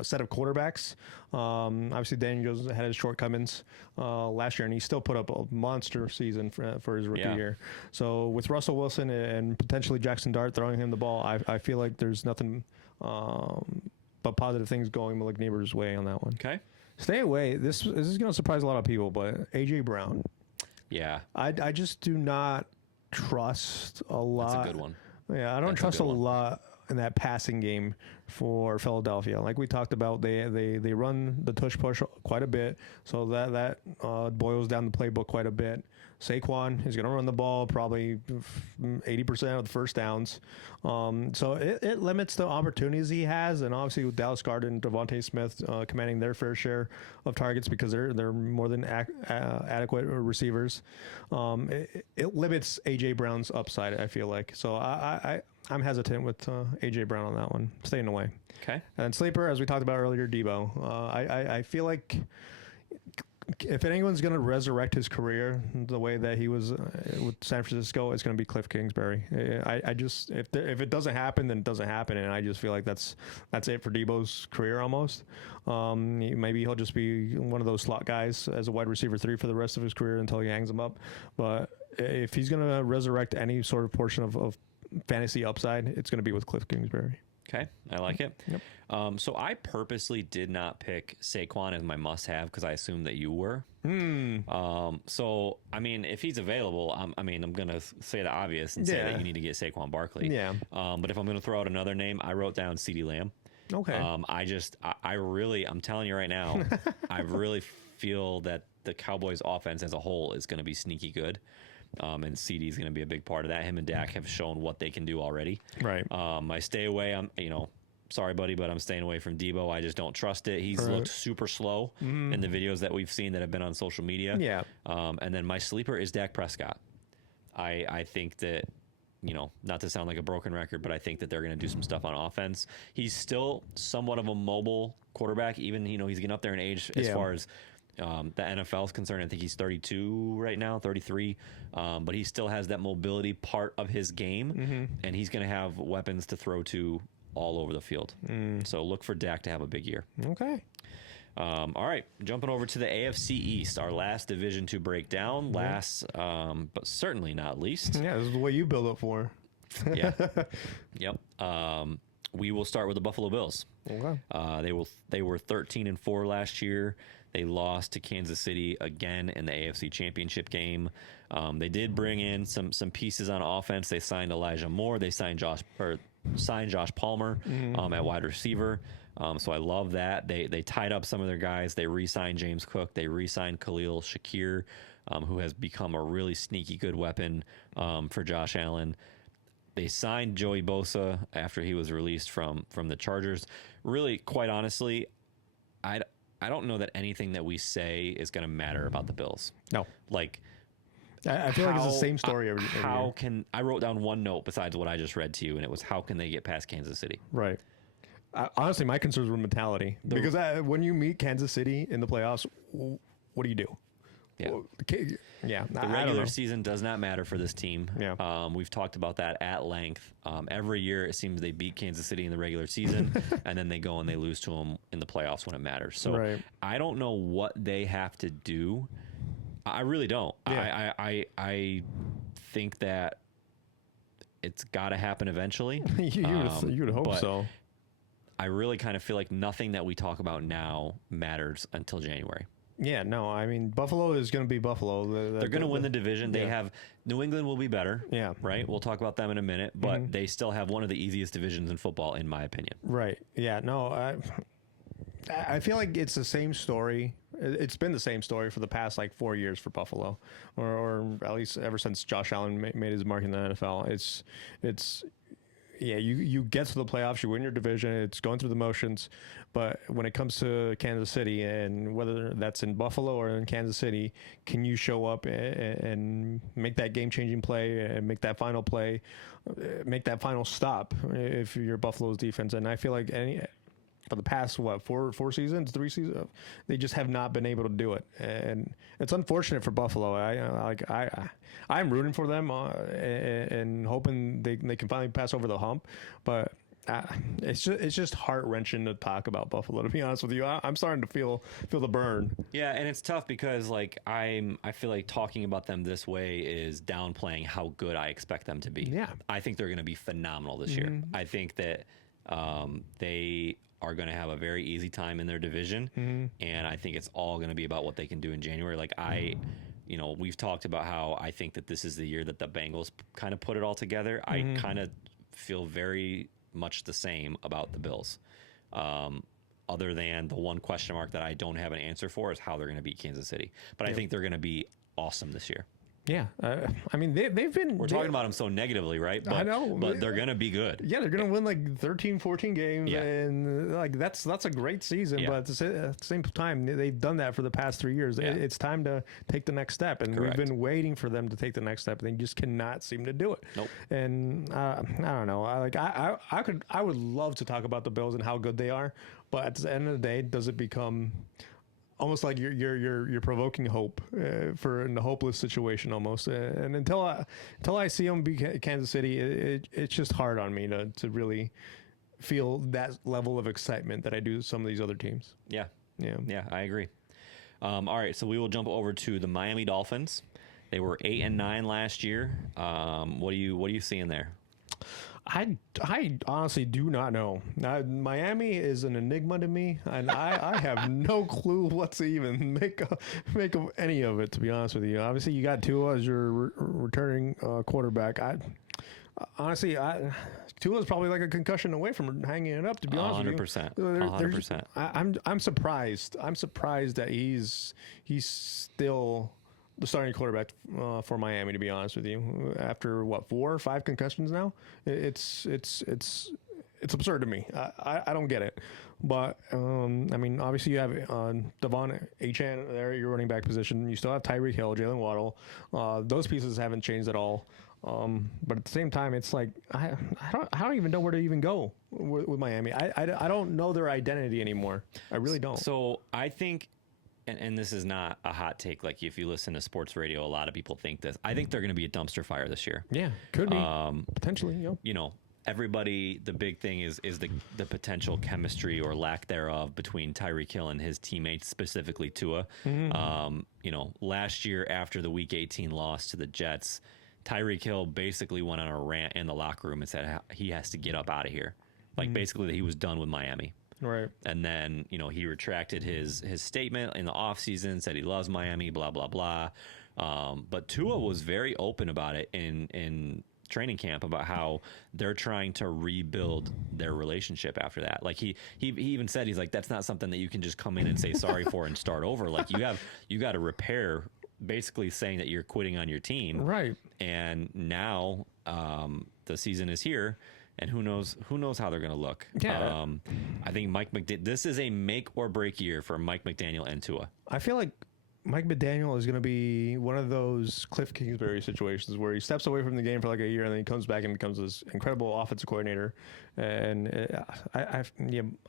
set of quarterbacks. Obviously, Daniel Jones had his shortcomings last year, and he still put up a monster season for his rookie year. So with Russell Wilson and potentially Jackson Dart throwing him the ball, I feel like there's nothing but positive things going Malik Neighbors' way on that one. Okay. Stay away. This is going to surprise a lot of people, but A.J. Brown. Yeah. I just do not trust a lot. That's a good one. Yeah, I don't trust a lot in that passing game for Philadelphia. Like we talked about, they run the tush push quite a bit, so that boils down the playbook quite a bit. Saquon is going to run the ball probably 80% of the first downs. So it limits the opportunities he has, and obviously with Dallas Goedert and Devontae Smith commanding their fair share of targets because they're more than adequate receivers. It limits A.J. Brown's upside, I feel like. So I'm hesitant with A.J. Brown on that one, staying away. Okay. And sleeper, as we talked about earlier, Debo. I feel like if anyone's going to resurrect his career the way that he was with San Francisco, it's going to be Cliff Kingsbury. I just if it doesn't happen, then it doesn't happen, and I just feel like that's it for Debo's career almost. Maybe he'll just be one of those slot guys as a wide receiver 3 for the rest of his career until he hangs him up. But if he's going to resurrect any sort of portion of fantasy upside, it's going to be with Cliff Kingsbury. Okay, I like it. Yep. So I purposely did not pick Saquon as my must-have because I assumed that you were. So I mean, if he's available, I'm going to say the obvious and say that you need to get Saquon Barkley. Yeah. But if I'm going to throw out another name, I wrote down CeeDee Lamb. Okay. I'm telling you right now, I really feel that the Cowboys' offense as a whole is going to be sneaky good. And CD is going to be a big part of that. Him and Dak have shown what they can do already. Right. I stay away. Sorry, buddy, but I'm staying away from Debo. I just don't trust it. He's looked super slow in the videos that we've seen that have been on social media. Yeah. And then my sleeper is Dak Prescott. I think that, not to sound like a broken record, but I think that they're going to do some stuff on offense. He's still somewhat of a mobile quarterback, even, he's getting up there in age as far as the NFL is concerned. I think he's 32 right now, 33, but he still has that mobility part of his game, and he's going to have weapons to throw to all over the field. So look for Dak to have a big year. Okay. All right, jumping over to the AFC East, our last division to break down. Last, but certainly not least. Yeah, this is what you build up for. Yeah. Yep. We will start with the Buffalo Bills. Okay. They were 13-4 last year. They lost to Kansas City again in the AFC Championship game. They did bring in some pieces on offense. They signed Elijah Moore. They signed Josh Palmer at wide receiver. So I love that. They tied up some of their guys. They re-signed James Cook. They re-signed Khalil Shakir, who has become a really sneaky good weapon for Josh Allen. They signed Joey Bosa after he was released from the Chargers. Really, quite honestly, I don't know that anything that we say is going to matter about the Bills. No. Like, I feel like it's the same story every how year. I wrote down one note besides what I just read to you, and it was, how can they get past Kansas City? Right. Honestly, my concerns were mentality. Because when you meet Kansas City in the playoffs, what do you do? Yeah. Yeah. The regular season does not matter for this team. Yeah. We've talked about that at length. Every year it seems they beat Kansas City in the regular season, and then they go and they lose to them in the playoffs when it matters. So right. I don't know what they have to do. I really don't. Yeah. I think that it's got to happen eventually. you would hope so. I really kind of feel like nothing that we talk about now matters until January. Yeah, no, I mean, Buffalo is going to be Buffalo. They're going to win the division. They have New England will be better. Yeah. Right. We'll talk about them in a minute, but they still have one of the easiest divisions in football, in my opinion. Right. Yeah. No, I feel like it's the same story. It's been the same story for the past like 4 years for Buffalo, or at least ever since Josh Allen made his mark in the NFL. It's yeah, you get to the playoffs, you win your division, it's going through the motions, but when it comes to Kansas City, and whether that's in Buffalo or in Kansas City, can you show up and make that game-changing play and make that final play, make that final stop if you're Buffalo's defense? And I feel like for the past three seasons, they just have not been able to do it, and it's unfortunate for Buffalo. I'm rooting for them and hoping they can finally pass over the hump, but it's just heart-wrenching to talk about Buffalo, to be honest with you. I'm starting to feel the burn. Yeah, and it's tough because like I feel like talking about them this way is downplaying how good I expect them to be. Yeah, I think they're going to be phenomenal this year. I think that they are going to have a very easy time in their division, and I think it's all going to be about what they can do in January. Like we've talked about how I think that this is the year that the Bengals kind of put it all together. I kind of feel very much the same about the Bills. Other than the one question mark that I don't have an answer for is how they're going to beat Kansas City. But I think they're going to be awesome this year. Yeah, I mean they've been. We're talking about them so negatively, right? But, I know, but they're gonna be good. Yeah, they're gonna win like 13, 14 games, and like that's a great season. Yeah. But at the same time, they've done that for the past 3 years. Yeah. It's time to take the next step, and Correct. we've been waiting for them to take the next step. They just cannot seem to do it. Nope. And I don't know. I would love to talk about the Bills and how good they are, but at the end of the day, does it become almost like you're provoking hope for in a hopeless situation almost, and until I see them beat Kansas City, it's just hard on me to really feel that level of excitement that I do some of these other teams. Yeah, I agree. All right, so we will jump over to the Miami Dolphins. They were 8-9 last year. What are you seeing there? I honestly do not know. Miami is an enigma to me, and I have no clue what to even make of any of it, to be honest with you. Obviously, you got Tua as your returning quarterback. Honestly, Tua is probably like a concussion away from hanging it up, to be honest with you. 100%. I'm surprised. I'm surprised that he's still the starting quarterback for Miami, to be honest with you. After 4 or 5 concussions now, it's absurd to me. I don't get it. But I mean, obviously you have Devon Achane there, your running back position. You still have Tyreek Hill, Jalen Waddle. Those pieces haven't changed at all. But at the same time, it's like I don't even know where to even go with Miami. I don't know their identity anymore. I really don't. So I think. And this is not a hot take. Like if you listen to sports radio, a lot of people think this. I think they're going to be a dumpster fire this year. Yeah, could be potentially. Yeah. Everybody. The big thing is the potential chemistry or lack thereof between Tyreek Hill and his teammates, specifically Tua. Last year after the Week 18 loss to the Jets, Tyreek Hill basically went on a rant in the locker room and said he has to get up out of here. Like basically that he was done with Miami. Right. And then, he retracted his statement in the offseason, said he loves Miami, blah, blah, blah. But Tua was very open about it in training camp about how they're trying to rebuild their relationship after that. Like he even said, he's like, that's not something that you can just come in and say sorry for and start over. Like you got to repair, basically saying that you're quitting on your team. Right. And now the season is here. and who knows how they're going to look. Yeah. I think this is a make or break year for Mike McDaniel and Tua. I feel like Mike McDaniel is going to be one of those Cliff Kingsbury situations where he steps away from the game for like a year and then he comes back and becomes this incredible offensive coordinator. And I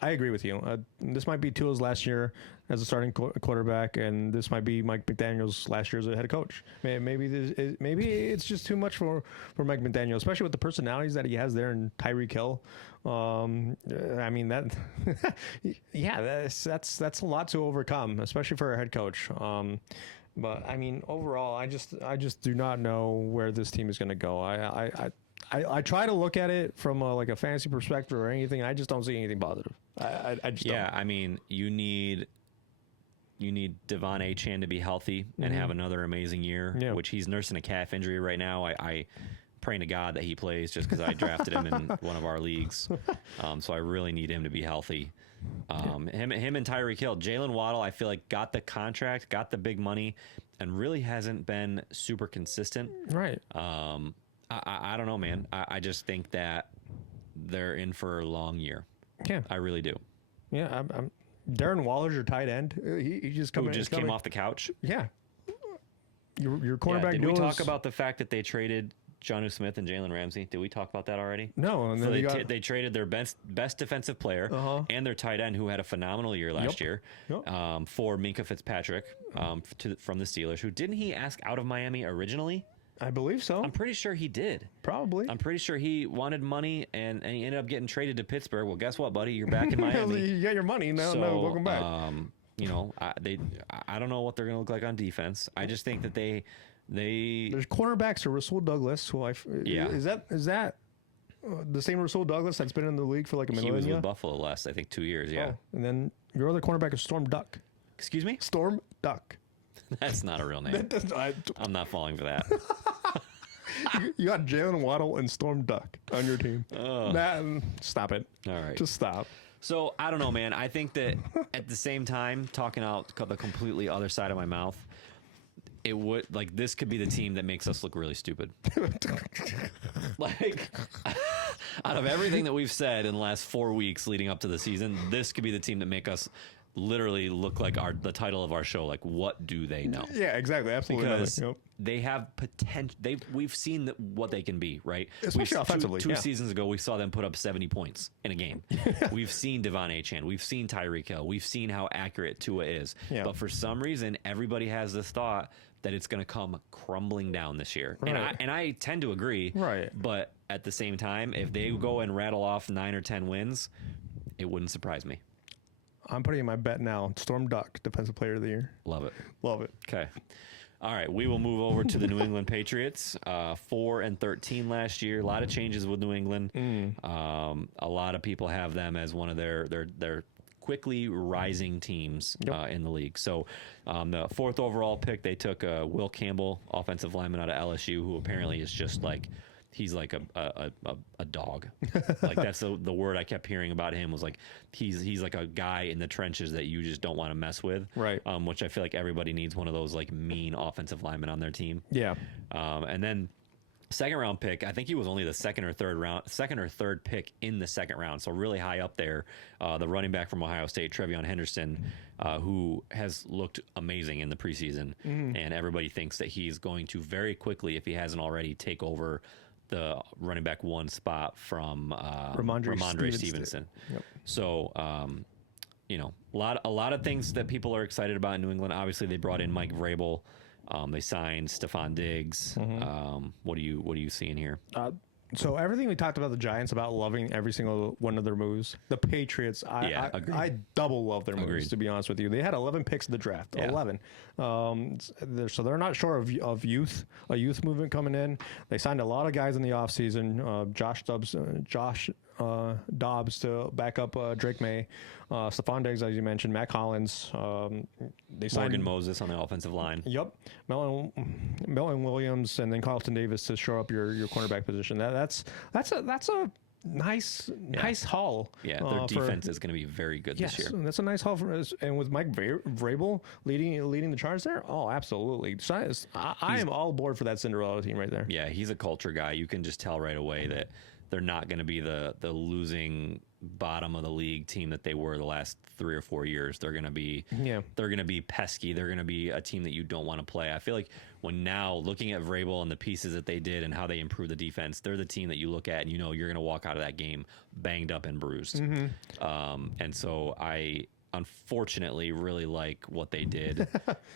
agree with you. This might be Tua's last year as a starting quarterback, and this might be Mike McDaniel's last year as a head coach. Maybe it's just too much for Mike McDaniel, especially with the personalities that he has there in Tyreek Hill. I mean that, yeah, that's a lot to overcome, especially for a head coach. But I mean, overall, I just do not know where this team is going to go. I try to look at it from like a fantasy perspective or anything, and I just don't see anything positive. I just don't. I mean, you need Devon Achane to be healthy and have another amazing year, which he's nursing a calf injury right now. I praying to God that he plays just because I drafted him in one of our leagues. So I really need him to be healthy. Him and Tyreek Hill. Jalen Waddle, I feel like got the contract, got the big money, and really hasn't been super consistent. Right. I don't know, man. I just think that they're in for a long year. Yeah. I really do. Yeah. I'm Darren Waller's your tight end. He just came off the couch. Yeah. Your cornerback. Did we talk about the fact that they traded Jonnu Smith and Jalen Ramsey? Did we talk about that already? No. And then they traded their best defensive player and their tight end, who had a phenomenal year last year, for Minka Fitzpatrick from the Steelers. Who didn't he ask out of Miami originally? I believe so. I'm pretty sure he did. Probably. I'm pretty sure he wanted money and he ended up getting traded to Pittsburgh. Well, guess what, buddy? You're back in Miami. You got your money now. So, welcome back. I don't know what they're going to look like on defense. I just think that there's cornerbacks to Rasul Douglas, who is that the same Rasul Douglas that's been in the league for like a millennia? He was with Buffalo last, I think, 2 years. Yeah. Oh, and then your other cornerback is Storm Duck. Excuse me? Storm Duck. That's not a real name. I'm not falling for that. You got Jalen Waddle and Storm Duck on your team. Stop it. All right. Just stop. So, I don't know, man. I think that at the same time, talking out the completely other side of my mouth, it would, like, this could be the team that makes us look really stupid. Like, out of everything that we've said in the last 4 weeks leading up to the season, this could be the team that make us literally look like the title of our show. Like, what do they know? Yeah, exactly. Absolutely. Because they have potential. We've seen what they can be, right? Especially offensively. Two seasons ago, we saw them put up 70 points in a game. We've seen Devon Achane. We've seen Tyreek Hill. We've seen how accurate Tua is. Yeah. But for some reason, everybody has this thought that it's going to come crumbling down this year. Right. And I tend to agree. Right. But at the same time, if they go and rattle off 9 or 10 wins, it wouldn't surprise me. I'm putting in my bet now. Storm Duck, Defensive Player of the Year. Love it. Love it. Okay. All right. We will move over to the New England Patriots. 4-13 last year. A lot of changes with New England. A lot of people have them as one of their quickly rising teams in the league. So the 4th overall pick, they took Will Campbell, offensive lineman out of LSU, who apparently is just like, he's like a dog. Like, that's the word I kept hearing about him, was like he's like a guy in the trenches that you just don't want to mess with. Right. Which I feel like everybody needs one of those like mean offensive linemen on their team. Yeah. And then 2nd round pick, I think he was only the second or third pick in the 2nd round, so really high up there. The running back from Ohio State, Trevion Henderson, who has looked amazing in the preseason, and everybody thinks that he's going to very quickly, if he hasn't already, take over the running back 1 spot from Ramondre Stevenson. Yep. So, a lot of things that people are excited about in New England. Obviously, they brought in Mike Vrabel. They signed Stephon Diggs. What are you seeing here? So everything we talked about the Giants, about loving every single one of their moves, the Patriots, I double love their moves, to be honest with you. They had 11 picks in the draft, 11. So they're not sure of a youth movement coming in. They signed a lot of guys in the offseason. Josh Dobbs to back up Drake May, Stephon Diggs, as you mentioned, Matt Collins. They signed Morgan Moses on the offensive line. Yep, Melvin Williams, and then Carlton Davis to shore up your cornerback position. That's a nice haul. Yeah, their defense is going to be very good this year. That's a nice haul for us. And with Mike Vrabel leading the charge there, absolutely. I am all aboard for that Cinderella team right there. Yeah, he's a culture guy. You can just tell right away that they're not going to be the losing bottom of the league team that they were the last 3 or 4 years. They're going to be pesky. They're going to be a team that you don't want to play. I feel like when now looking at Vrabel and the pieces that they did and how they improved the defense, they're the team that you look at and you know you're going to walk out of that game banged up and bruised. And so I unfortunately really like what they did.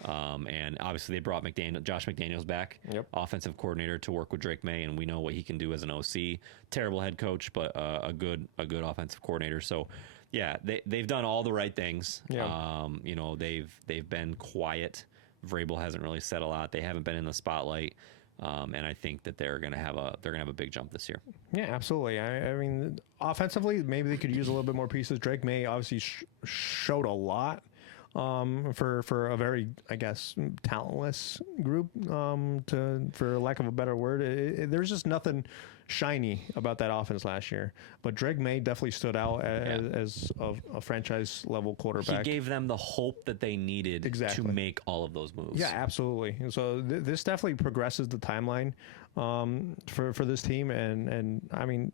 And obviously they brought Josh McDaniels back, offensive coordinator, to work with Drake May, and we know what he can do as an OC. Terrible head coach, but a good offensive coordinator. So yeah, they've done all the right things. You know, they've been quiet. Vrabel hasn't really said a lot. They haven't been in the spotlight. And I think that they're gonna have a big jump this year. Yeah, absolutely. I mean, offensively, maybe they could use a little bit more pieces. Drake May obviously showed a lot for a very, I guess, talentless group. For lack of a better word, there's just nothing shiny about that offense last year. But Drake May definitely stood out as a franchise level quarterback. He gave them the hope that they needed to make all of those moves. Yeah, absolutely. So this definitely progresses the timeline for this team. And I mean,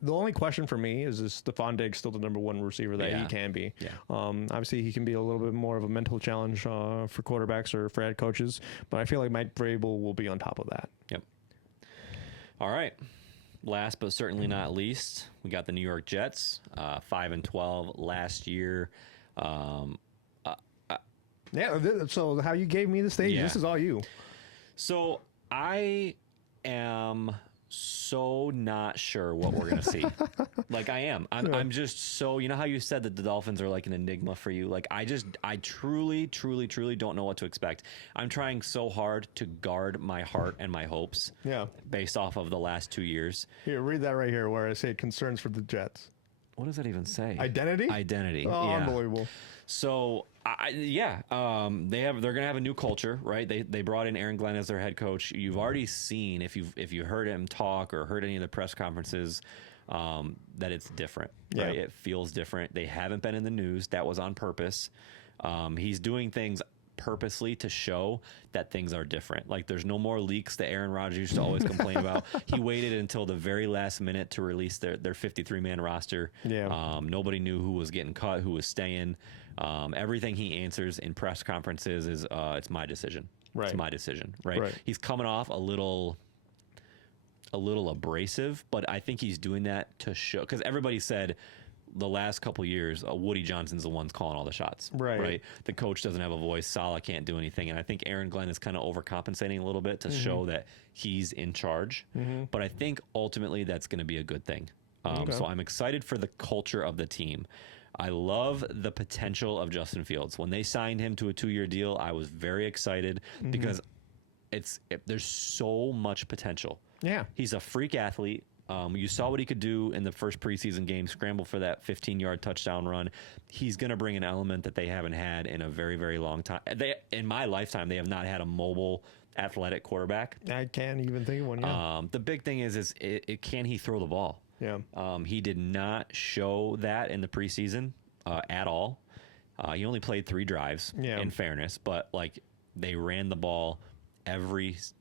the only question for me is Stephon Diggs still the number one receiver that he can be? Yeah. Obviously, he can be a little bit more of a mental challenge for quarterbacks or for head coaches. But I feel like Mike Vrabel will be on top of that. Yep. All right. Last but certainly not least, we got the New York Jets, 5-12 last year. So how you gave me the stage, this is all you. So I am so not sure what we're going to see. Like I am. I'm just so, you know how you said that the Dolphins are like an enigma for you? Like I truly don't know what to expect. I'm trying so hard to guard my heart and my hopes based off of the last 2 years. Here, read that right here where I say concerns for the Jets. What does that even say? Identity? Identity. Oh, yeah. Unbelievable. So they're gonna have a new culture, right? They brought in Aaron Glenn as their head coach. You've already seen if you heard him talk or heard any of the press conferences that it's different, right? It feels different. They haven't been in the news. That was on purpose. He's doing things purposely to show that things are different. Like there's no more leaks that Aaron Rodgers used to always complain about. He waited until the very last minute to release their 53-man roster. Nobody knew who was getting cut, who was staying. Everything he answers in press conferences is it's my decision. Right. It's my decision. Right. He's coming off a little abrasive, but I think he's doing that to show, because everybody said the last couple years, Woody Johnson's the one's calling all the shots. Right. The coach doesn't have a voice. Saleh can't do anything. And I think Aaron Glenn is kind of overcompensating a little bit to show that he's in charge. But I think ultimately that's going to be a good thing. So I'm excited for the culture of the team. I love the potential of Justin Fields. When they signed him to a 2-year deal, I was very excited because there's so much potential. Yeah. He's a freak athlete. You saw what he could do in the first preseason game, scramble for that 15-yard touchdown run. He's going to bring an element that they haven't had in a very, very long time. In my lifetime, they have not had a mobile, athletic quarterback. I can't even think of one. Yeah. The big thing is can he throw the ball? Yeah. He did not show that in the preseason at all. He only played 3 drives, in fairness, but like they ran the ball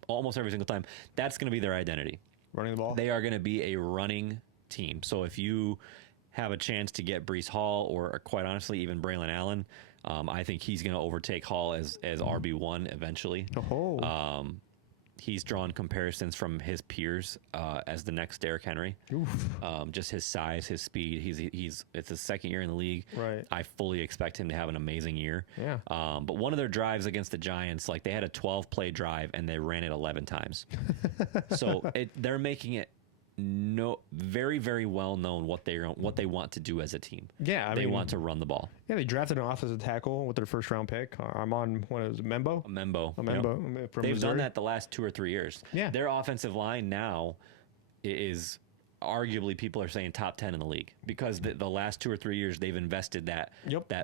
almost every single time. That's going to be their identity. Running the ball. They are going to be a running team. So if you have a chance to get Breece Hall or quite honestly even Braylon Allen, I think he's going to overtake Hall as RB1 eventually. He's drawn comparisons from his peers as the next Derrick Henry. Just his size, his speed. It's his second year in the league. Right. I fully expect him to have an amazing year. Yeah. But one of their drives against the Giants, like they had a 12-play drive and they ran it 11 times. So they're making it very, very well known what they want to do as a team. Yeah, they want to run the ball. Yeah, they drafted an offensive tackle with their first round pick. Membo. Yep. They've done that the last 2 or 3 years. Yeah, their offensive line now is arguably people are saying top 10 in the league because the last 2 or 3 years they've invested that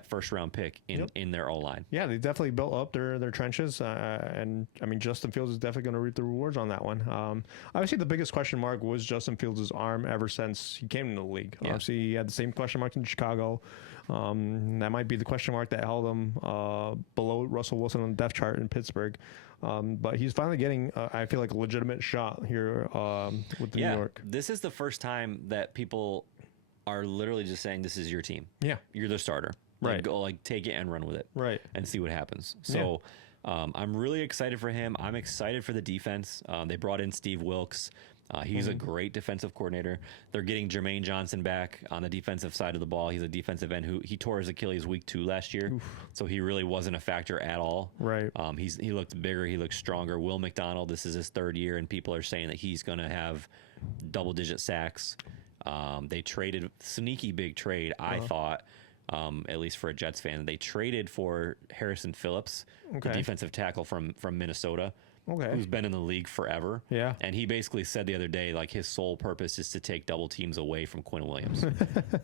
first round pick in their O-line. Yeah, they definitely built up their trenches, and I mean Justin Fields is definitely going to reap the rewards on that one. Obviously, the biggest question mark was Justin Fields' arm ever since he came into the league. Yeah. Obviously, he had the same question mark in Chicago. That might be the question mark that held him below Russell Wilson on the depth chart in Pittsburgh. But he's finally getting, I feel like, a legitimate shot here with the New York. This is the first time that people are literally just saying this is your team. Yeah. You're the starter. Right. Go, take it and run with it. Right. And see what happens. So I'm really excited for him. I'm excited for the defense. They brought in Steve Wilkes. He's a great defensive coordinator. They're getting Jermaine Johnson back on the defensive side of the ball. He's a defensive end who he tore his Achilles week 2 last year. So he really wasn't a factor at all. Right. He looked bigger. He looked stronger. Will McDonald, this is his 3rd year, and people are saying that he's going to have double-digit sacks. They traded, sneaky big trade, I thought, at least for a Jets fan. They traded for Harrison Phillips, the defensive tackle from Minnesota, who's been in the league forever. Yeah. And he basically said the other day, like, his sole purpose is to take double teams away from Quinn Williams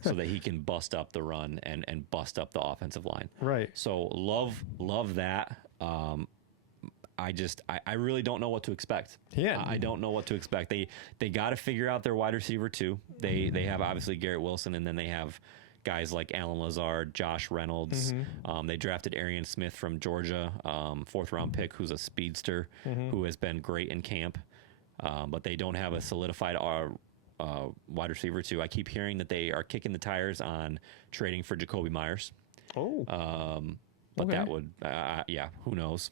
so that he can bust up the run and bust up the offensive line. Right. So love that. I really don't know what to expect. Yeah. I don't know what to expect. They got to figure out their wide receiver too. They have obviously Garrett Wilson, and then they have guys like Alan Lazard, Josh Reynolds. They drafted Arian Smith from Georgia, 4th round pick, who's a speedster who has been great in camp. But they don't have a solidified wide receiver too. I keep hearing that they are kicking the tires on trading for Jacoby Myers. But that would, who knows?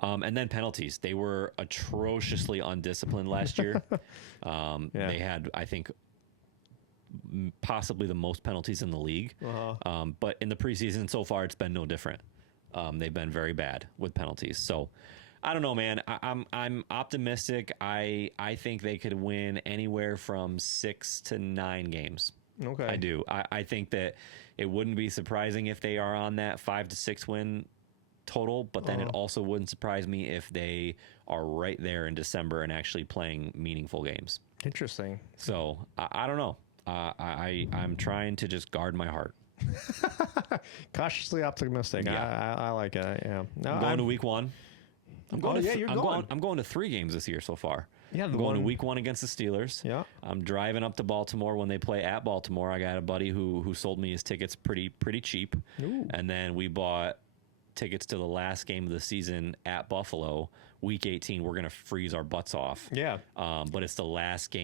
And then penalties. They were atrociously undisciplined last year. They had, I think, possibly the most penalties in the league. But in the preseason so far, it's been no different. They've been very bad with penalties. So I don't know, man. I'm optimistic. I think they could win anywhere from 6 to 9 games. Okay. I do. I think that it wouldn't be surprising if they are on that 5 to 6 win total, but then it also wouldn't surprise me if they are right there in December and actually playing meaningful games. Interesting. So I don't know. I'm trying to just guard my heart. Cautiously optimistic. Yeah. I like it. Yeah. No, I'm going to week 1. I'm going I'm going to 3 games this year so far. Yeah, I'm going to week 1 against the Steelers. Yeah. I'm driving up to Baltimore when they play at Baltimore. I got a buddy who sold me his tickets pretty cheap. Ooh. And then we bought tickets to the last game of the season at Buffalo, week 18. We're going to freeze our butts off. Yeah. But it's the last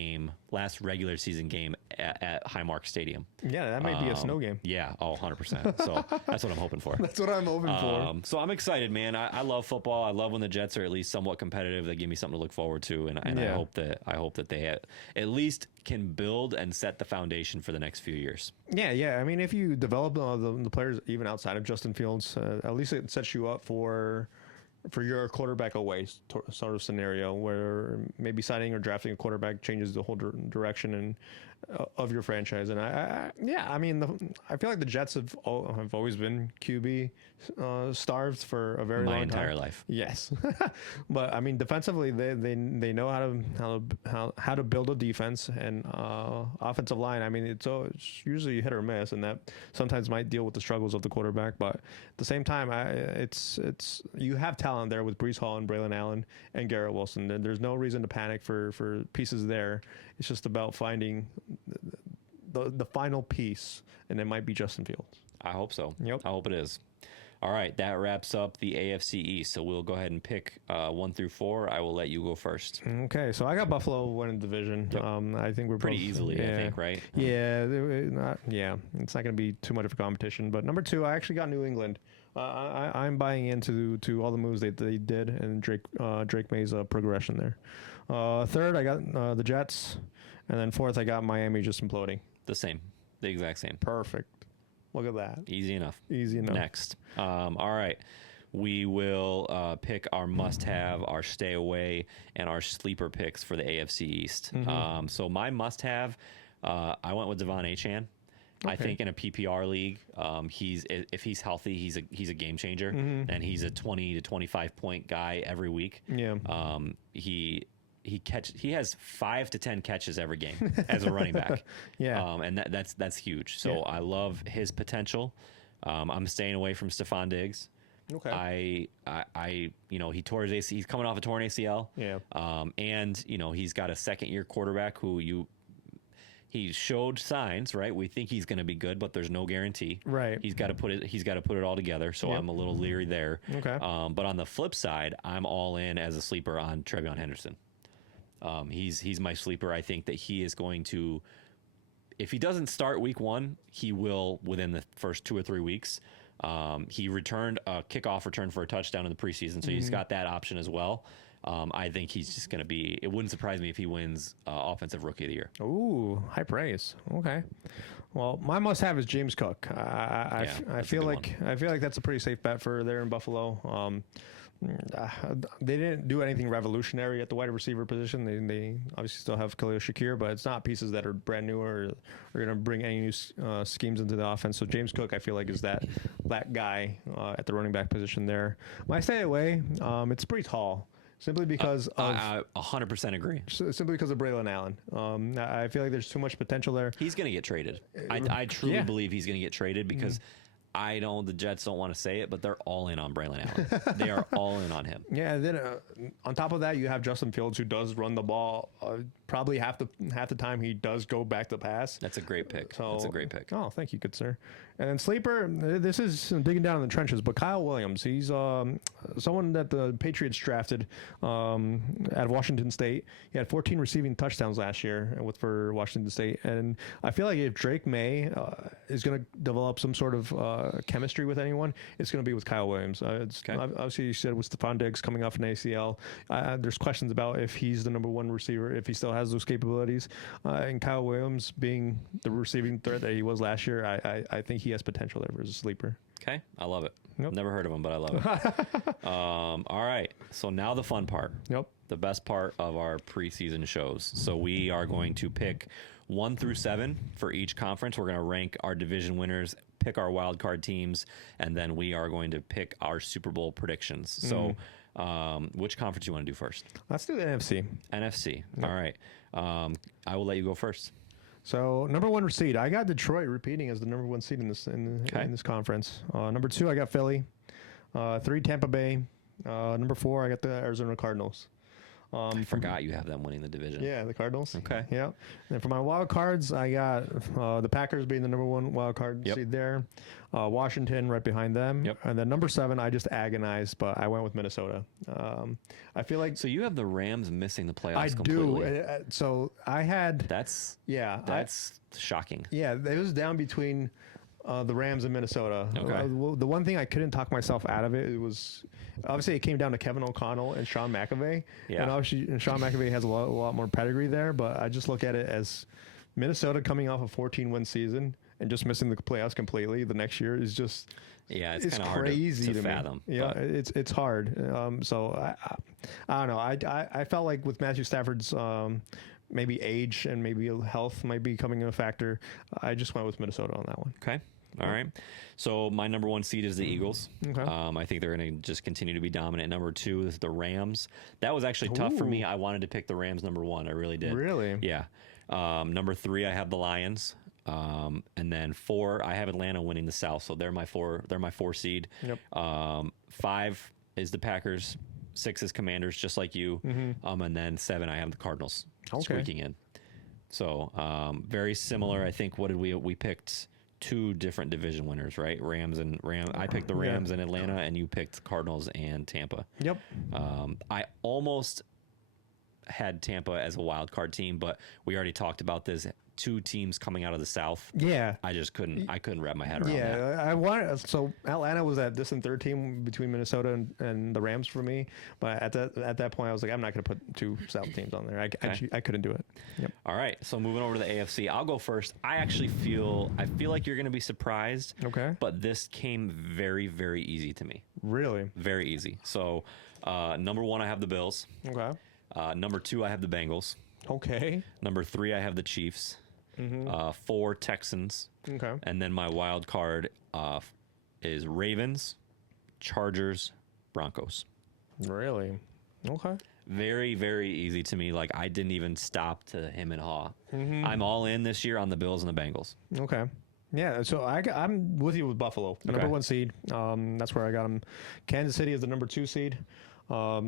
regular season game at Highmark Stadium. Yeah, that might be a snow game. Yeah, 100%. So that's what I'm hoping for. That's what I'm hoping for. So I'm excited, man. I love football. I love when the Jets are at least somewhat competitive. They give me something to look forward to, and I hope that they at least can build and set the foundation for the next few years. Yeah. I mean, if you develop the players even outside of Justin Fields, at least it sets you up for your quarterback away sort of scenario where maybe signing or drafting a quarterback changes the whole direction of your franchise. And I feel like the Jets have always been QB starved for a very long time. My entire life. Yes. But I mean, defensively, they know how to build a defense, and offensive line. I mean, it's usually hit or miss, and that sometimes might deal with the struggles of the quarterback. But at the same time, it's you have talent there with Breece Hall and Braylon Allen and Garrett Wilson. And there's no reason to panic for pieces there. It's just about finding the final piece, and it might be Justin Fields. I hope so. Yep. I hope it is. All right, that wraps up the AFC East. So we'll go ahead and pick 1 through 4. I will let you go first. Okay, so I got Buffalo winning the division. Yep. I think we're Pretty both, easily, I think, right? Yeah, it's not going to be too much of a competition. But number 2, I actually got New England. I'm buying into all the moves they did, and Drake May's progression there. 3rd, I got the Jets, and then 4th, I got Miami just imploding. The exact same. Perfect. Look at that. Easy enough. Next. All right. We will pick our must-have, our stay-away, and our sleeper picks for the AFC East. So my must-have, I went with Devon Achane. Okay. I think in a PPR league, if he's healthy, he's a game changer, and he's a 20 to 25 point guy every week. Yeah. He has 5 to 10 catches every game as a running back. Yeah. And that's huge. So I love his potential. I'm staying away from Stephon Diggs. Okay. He tore his ACL. He's coming off a torn ACL. Yeah. And he's got a second year quarterback who he showed signs, right? We think he's going to be good, but there's no guarantee. Right. He's got to put it all together. So I'm a little leery there. Okay. But on the flip side, I'm all in as a sleeper on Trevion Henderson. He's my sleeper. I think that he is going to, if he doesn't start week 1, he will within the first 2 or 3 weeks. He returned a kickoff return for a touchdown in the preseason, so he's got that option as well. I think he's just going to be. It wouldn't surprise me if he wins Offensive Rookie of the Year. Ooh, high praise. Okay. Well, my must-have is James Cook. I feel like that's a pretty safe bet for there in Buffalo. They didn't do anything revolutionary at the wide receiver position. They obviously still have Khalil Shakir, but it's not pieces that are brand new or are going to bring any new schemes into the offense. So James Cook, I feel like, is that guy at the running back position there. When I stay away, it's pretty tall. Simply because of... I 100% agree. Simply because of Braylon Allen. I feel like there's too much potential there. He's going to get traded. I truly believe he's going to get traded because I know the Jets don't want to say it, but they're all in on Braylon Allen. They are all in on him. Yeah, and then on top of that, you have Justin Fields, who does run the ball. Probably half the time he does go back to pass. That's a great pick. So, that's a great pick. Oh, thank you, good sir. And then sleeper, this is digging down in the trenches, but Kyle Williams, he's someone that the Patriots drafted out of Washington State. He had 14 receiving touchdowns last year for Washington State, and I feel like if Drake May is going to develop some sort of chemistry with anyone, it's going to be with Kyle Williams. Obviously, you said with Stephon Diggs coming off an ACL, there's questions about if he's the number 1 receiver, if he still has those capabilities, and Kyle Williams being the receiving threat that he was last year, I think he has potential there as a sleeper. Okay, I love it. Yep. Never heard of him, but I love it. All right, so now the fun part. Yep. The best part of our preseason shows. So we are going to pick 1 through 7 for each conference. We're going to rank our division winners, pick our wild card teams, and then we are going to pick our Super Bowl predictions. So which conference do you want to do first? Let's do the NFC. NFC. Yep. All right. I will let you go first. So number 1 seed, I got Detroit repeating as the number 1 seed in this conference. Number 2, I got Philly. 3, Tampa Bay. Number 4, I got the Arizona Cardinals. I forgot you have them winning the division. Yeah, the Cardinals. Okay. Yeah. And for my wild cards, I got the Packers being the number 1 wild card seed there. Washington right behind them. Yep. And then number 7, I just agonized, but I went with Minnesota. I feel like... So you have the Rams missing the playoffs I completely. do. So I had... That's shocking. Yeah, it was down between... the Rams and Minnesota. Okay. The one thing I couldn't talk myself out of it was obviously it came down to Kevin O'Connell and Sean McAvey. Yeah. And obviously Sean McAvey has a lot more pedigree there, but I just look at it as Minnesota coming off a 14-win season and just missing the playoffs completely the next year is just it's kind of crazy hard to fathom. Me. Yeah, it's hard. So I don't know. I felt like with Matthew Stafford's maybe age and maybe health might be coming in a factor. I just went with Minnesota on that one. Okay. All right. So my number 1 seed is the Eagles. Okay. I think they're going to just continue to be dominant. Number 2 is the Rams. That was actually tough for me. I wanted to pick the Rams number 1. I really did. Really? Yeah. Number 3, I have the Lions. And then 4, I have Atlanta winning the South. So they're my 4 seed. Yep. 5 is the Packers. 6 is Commanders, just like you. Mm-hmm. And then 7, I have the Cardinals squeaking in. So very similar. I think we picked 2 different division winners, right? I picked the Rams and Atlanta, and you picked Cardinals and Tampa. Yep. I almost had Tampa as a wild card team, but we already talked about this. 2 teams coming out of the South. Yeah. I just couldn't wrap my head around that. So Atlanta was that distant third team between Minnesota and the Rams for me. But at that point, I was like, I'm not going to put 2 South teams on there. I couldn't do it. Yep. All right. So moving over to the AFC, I'll go first. I feel like you're going to be surprised. Okay. But this came very, very easy to me. Really? Very easy. So number 1, I have the Bills. Okay. Number 2, I have the Bengals. Okay. Number 3, I have the Chiefs. 4, Texans. Okay. And then my wild card is Ravens, Chargers, Broncos. Really? Okay. Very, very easy to me. Like, I didn't even stop to him and haw. I'm all in this year on the Bills and the Bengals. Okay. Yeah, so I'm with you with Buffalo, the number 1 seed. That's where I got them. Kansas City is the number 2 seed. I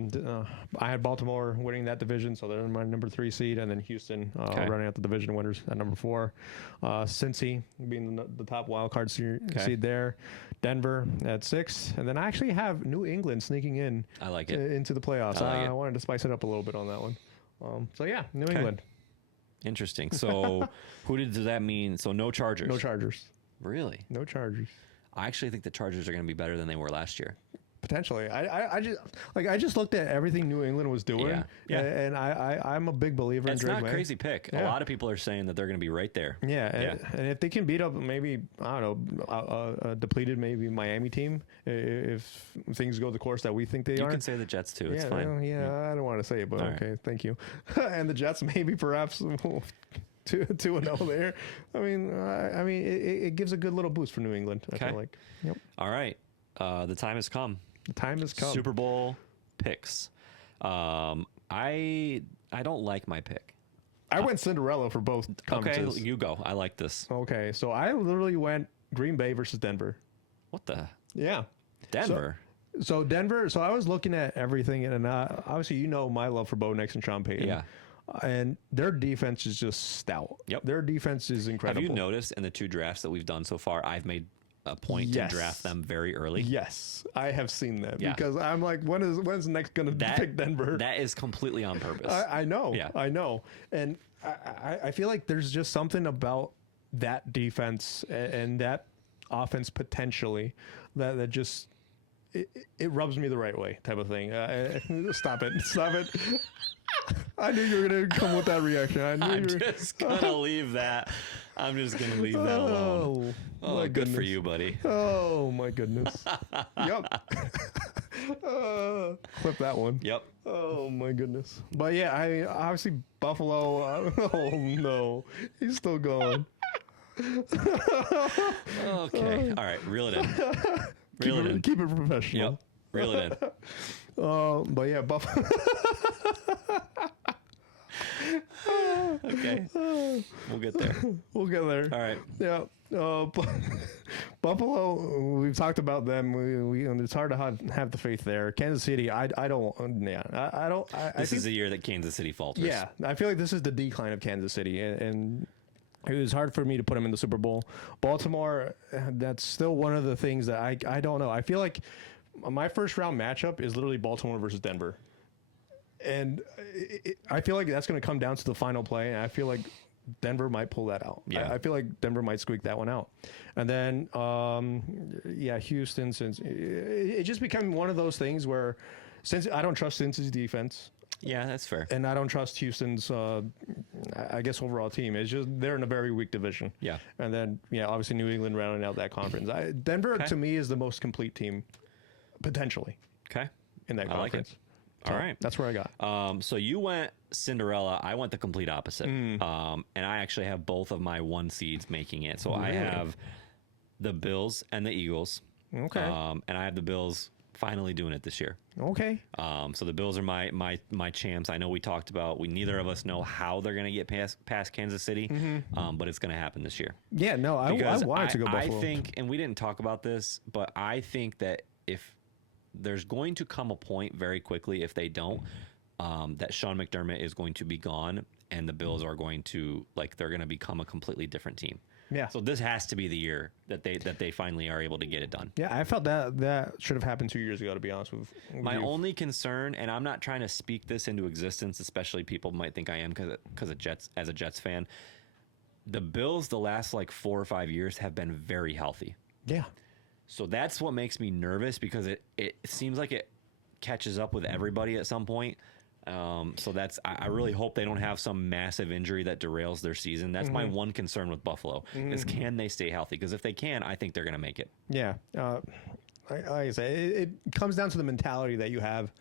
had Baltimore winning that division, so they're my number 3 seed, and then Houston running out the division winners at number 4. Cincy being the top wild card seed there. Denver at 6, and then I actually have New England sneaking in. I like it into the playoffs. I wanted to spice it up a little bit on that one. So yeah, New England. Interesting. So does that mean? So no Chargers. No Chargers. Really? No Chargers. I actually think the Chargers are going to be better than they were last year. Potentially. I just looked at everything New England was doing. Yeah. And I'm a big believer in Drake May. It's not a crazy pick. Yeah. A lot of people are saying that they're going to be right there. Yeah. And if they can beat up maybe, I don't know, a depleted maybe Miami team, if things go the course that we think they are. You can say the Jets too. It's fine. I don't want to say it, but okay. Right. Thank you. And the Jets maybe perhaps 2-0 there. I mean, it gives a good little boost for New England. I feel like. Yep. All right. The time has come. The time has come. Super Bowl picks. I don't like my pick. I went Cinderella for both conferences. Okay, you go. I like this. Okay, so I literally went Green Bay versus Denver. What the? Yeah. Denver. So Denver. So I was looking at everything, and obviously my love for Bo Nix and Sean Payton. Yeah. And their defense is just stout. Yep. Their defense is incredible. Have you noticed in the 2 drafts that we've done so far, I've made a point to draft them very early? Yes, I have seen that because I'm like, when's next going to pick Denver? That is completely on purpose. I know. Yeah. I know. And I feel like there's just something about that defense and that offense potentially that just it rubs me the right way type of thing. Stop it. I knew you were going to come with that reaction. I'm just going to leave that. I'm just going to leave that alone. Oh, good goodness. For you, buddy. Oh, my goodness. Yep. Clip that one. Yep. Oh, my goodness. But yeah, I obviously Buffalo. Oh, no. He's still going. Okay. All right. Reel it in. Keep it professional. Yep. Reel it in. But yeah, Buffalo. Okay. We'll get there. All right. Yeah. Buffalo, we've talked about them. We it's hard to have the faith there. Kansas City, I don't. Yeah, I don't. This is the year that Kansas City falters. Yeah, I feel like this is the decline of Kansas City, and it was hard for me to put them in the Super Bowl. Baltimore, that's still one of the things that I don't know. I feel like my first round matchup is literally Baltimore versus Denver. And I feel like that's going to come down to the final play, and I feel like Denver might pull that out. Yeah. I feel like Denver might squeak that one out. And then, Houston, since it just became one of those things where since I don't trust Cincy's defense. Yeah, that's fair. And I don't trust Houston's, I guess, overall team. It's just they're in a very weak division. Yeah. And then, obviously New England rounding out that conference. Denver, to me, is the most complete team, potentially. Okay. In that conference. I like it. All right. That's where I got. So you went Cinderella. I went the complete opposite. And I actually have both of my 1 seeds making it. So I have the Bills and the Eagles. Okay. And I have the Bills finally doing it this year. Okay. So the Bills are my champs. I know we talked about, neither of us know how they're going to get past Kansas City, but it's going to happen this year. Yeah, no, I wanted to go Buffalo. I think, and we didn't talk about this, but I think that if there's going to come a point very quickly, if they don't, that Sean McDermott is going to be gone, and the Bills are going to, they're going to become a completely different team. Yeah. So this has to be the year that they finally are able to get it done. Yeah, I felt that should have happened 2 years ago, to be honest with you. My only concern, and I'm not trying to speak this into existence, especially people might think I am because of Jets, as a Jets fan. The Bills the last 4 or 5 years have been very healthy. Yeah. So that's what makes me nervous, because it seems like it catches up with everybody at some point. So I really hope they don't have some massive injury that derails their season. That's my one concern with Buffalo, is can they stay healthy? Because if they can, I think they're going to make it. Yeah. Like I say, it comes down to the mentality that you have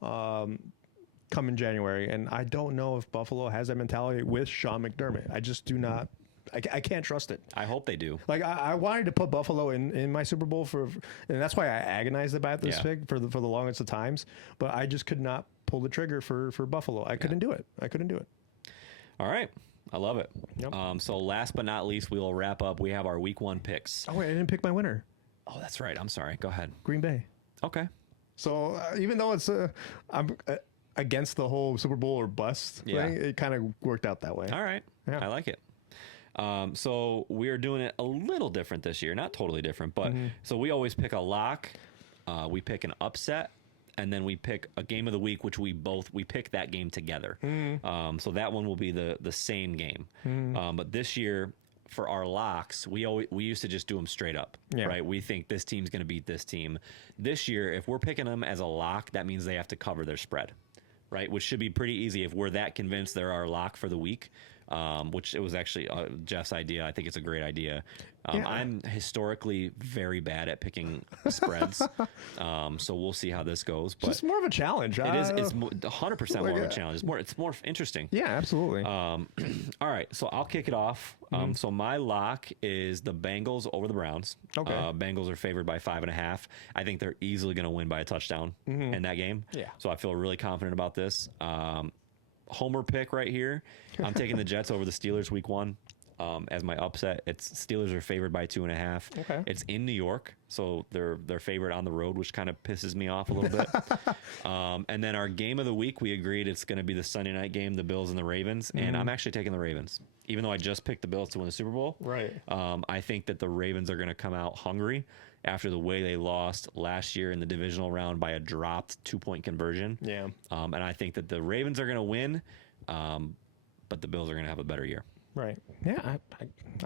come in January. And I don't know if Buffalo has that mentality with Sean McDermott. I just do not. I can't trust it. I hope they do. I wanted to put Buffalo in my Super Bowl and that's why I agonized about this pick for the longest of times. But I just could not pull the trigger for Buffalo. I couldn't do it. All right. I love it. Yep. So last but not least, we will wrap up. We have our week 1 picks. Oh, wait, I didn't pick my winner. Oh, that's right. I'm sorry. Go ahead. Green Bay. Okay. So even though I'm against the whole Super Bowl or bust thing, it kind of worked out that way. All right. Yeah. I like it. So we're doing it a little different this year, not totally different, but so we always pick a lock, we pick an upset, and then we pick a game of the week, which we pick that game together. So that one will be the same game. But this year for our locks, we used to just do them straight up, right? We think this team's going to beat this team. This year, if we're picking them as a lock, that means they have to cover their spread, right? Which should be pretty easy if we're that convinced they're our lock for the week. Which it was actually Jeff's idea. I think it's a great idea. I'm historically very bad at picking spreads, so we'll see how this goes. But it's more of a challenge. It is. It's 100% more of a challenge. It's more interesting. Yeah, absolutely. All right, so I'll kick it off. So my lock is the Bengals over the Browns. Okay. Bengals are favored by 5.5. I think they're easily going to win by a touchdown in that game. Yeah. So I feel really confident about this. Homer pick right here. I'm taking the Jets over the Steelers week 1 as my upset. It's Steelers are favored by 2.5. Okay. It's in New York, so they're favored on the road, which kind of pisses me off a little bit. And then our game of the week, we agreed it's going to be the Sunday night game, the Bills and the Ravens, and I'm actually taking the Ravens, even though I just picked the Bills to win the Super Bowl. Right. I think that the Ravens are going to come out hungry after the way they lost last year in the divisional round by a dropped 2-point conversion. Yeah. And I think that the Ravens are going to win, but the Bills are going to have a better year. Right. Yeah,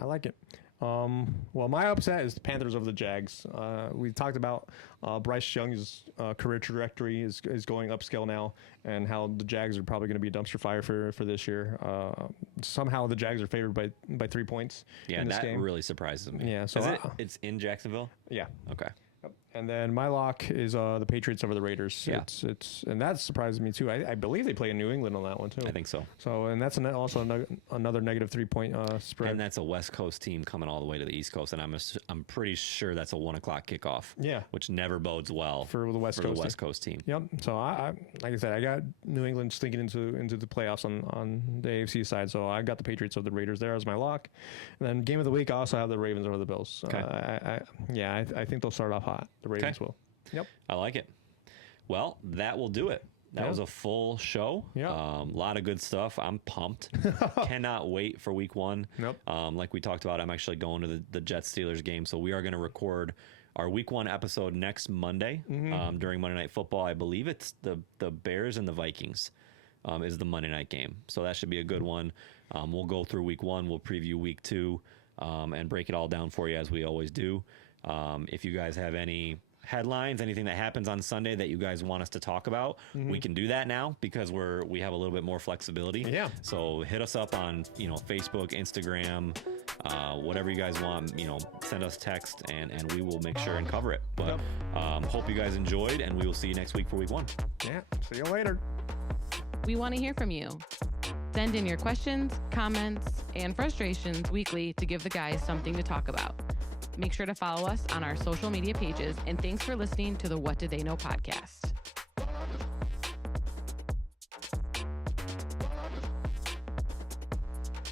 I like it. Well, my upset is the Panthers over the Jags. We talked about Bryce Young's career trajectory is going upscale now, and how the Jags are probably going to be a dumpster fire for this year. Somehow the Jags are favored by 3 points. Yeah, in this that game. really surprises me. Yeah, so it's in Jacksonville. Yeah. Okay. And then my lock is the Patriots over the Raiders. Yeah. It's and that surprises me too. I believe they play in New England on that one too. I think so. So and that's also another negative 3-point spread. And that's a West Coast team coming all the way to the East Coast, and I'm pretty sure that's a 1:00 kickoff. Yeah. Which never bodes well for the West Coast team. Yep. So I like I said, I got New England slinking into the playoffs on the AFC side. So I got the Patriots over the Raiders there as my lock. And then game of the week, I also have the Ravens over the Bills. Okay. I think they'll start off hot. The Ravens will. Yep. I like it. Well, that will do it. That was a full show. Yeah. A lot of good stuff. I'm pumped. Cannot wait for week 1. Nope. Like we talked about, I'm actually going to the Jets Steelers game. So we are going to record our week 1 episode next Monday during Monday Night Football. I believe it's the Bears and the Vikings is the Monday night game. So that should be a good one. We'll go through week 1. We'll preview week 2 and break it all down for you as we always do. If you guys have any headlines, anything that happens on Sunday that you guys want us to talk about, we can do that now because we have a little bit more flexibility. Yeah. So hit us up on Facebook, Instagram, whatever you guys want. Send us text and we will make sure and cover it. But hope you guys enjoyed, and we will see you next week for week 1. Yeah. See you later. We want to hear from you. Send in your questions, comments, and frustrations weekly to give the guys something to talk about. Make sure to follow us on our social media pages, and thanks for listening to the What Did They Know podcast.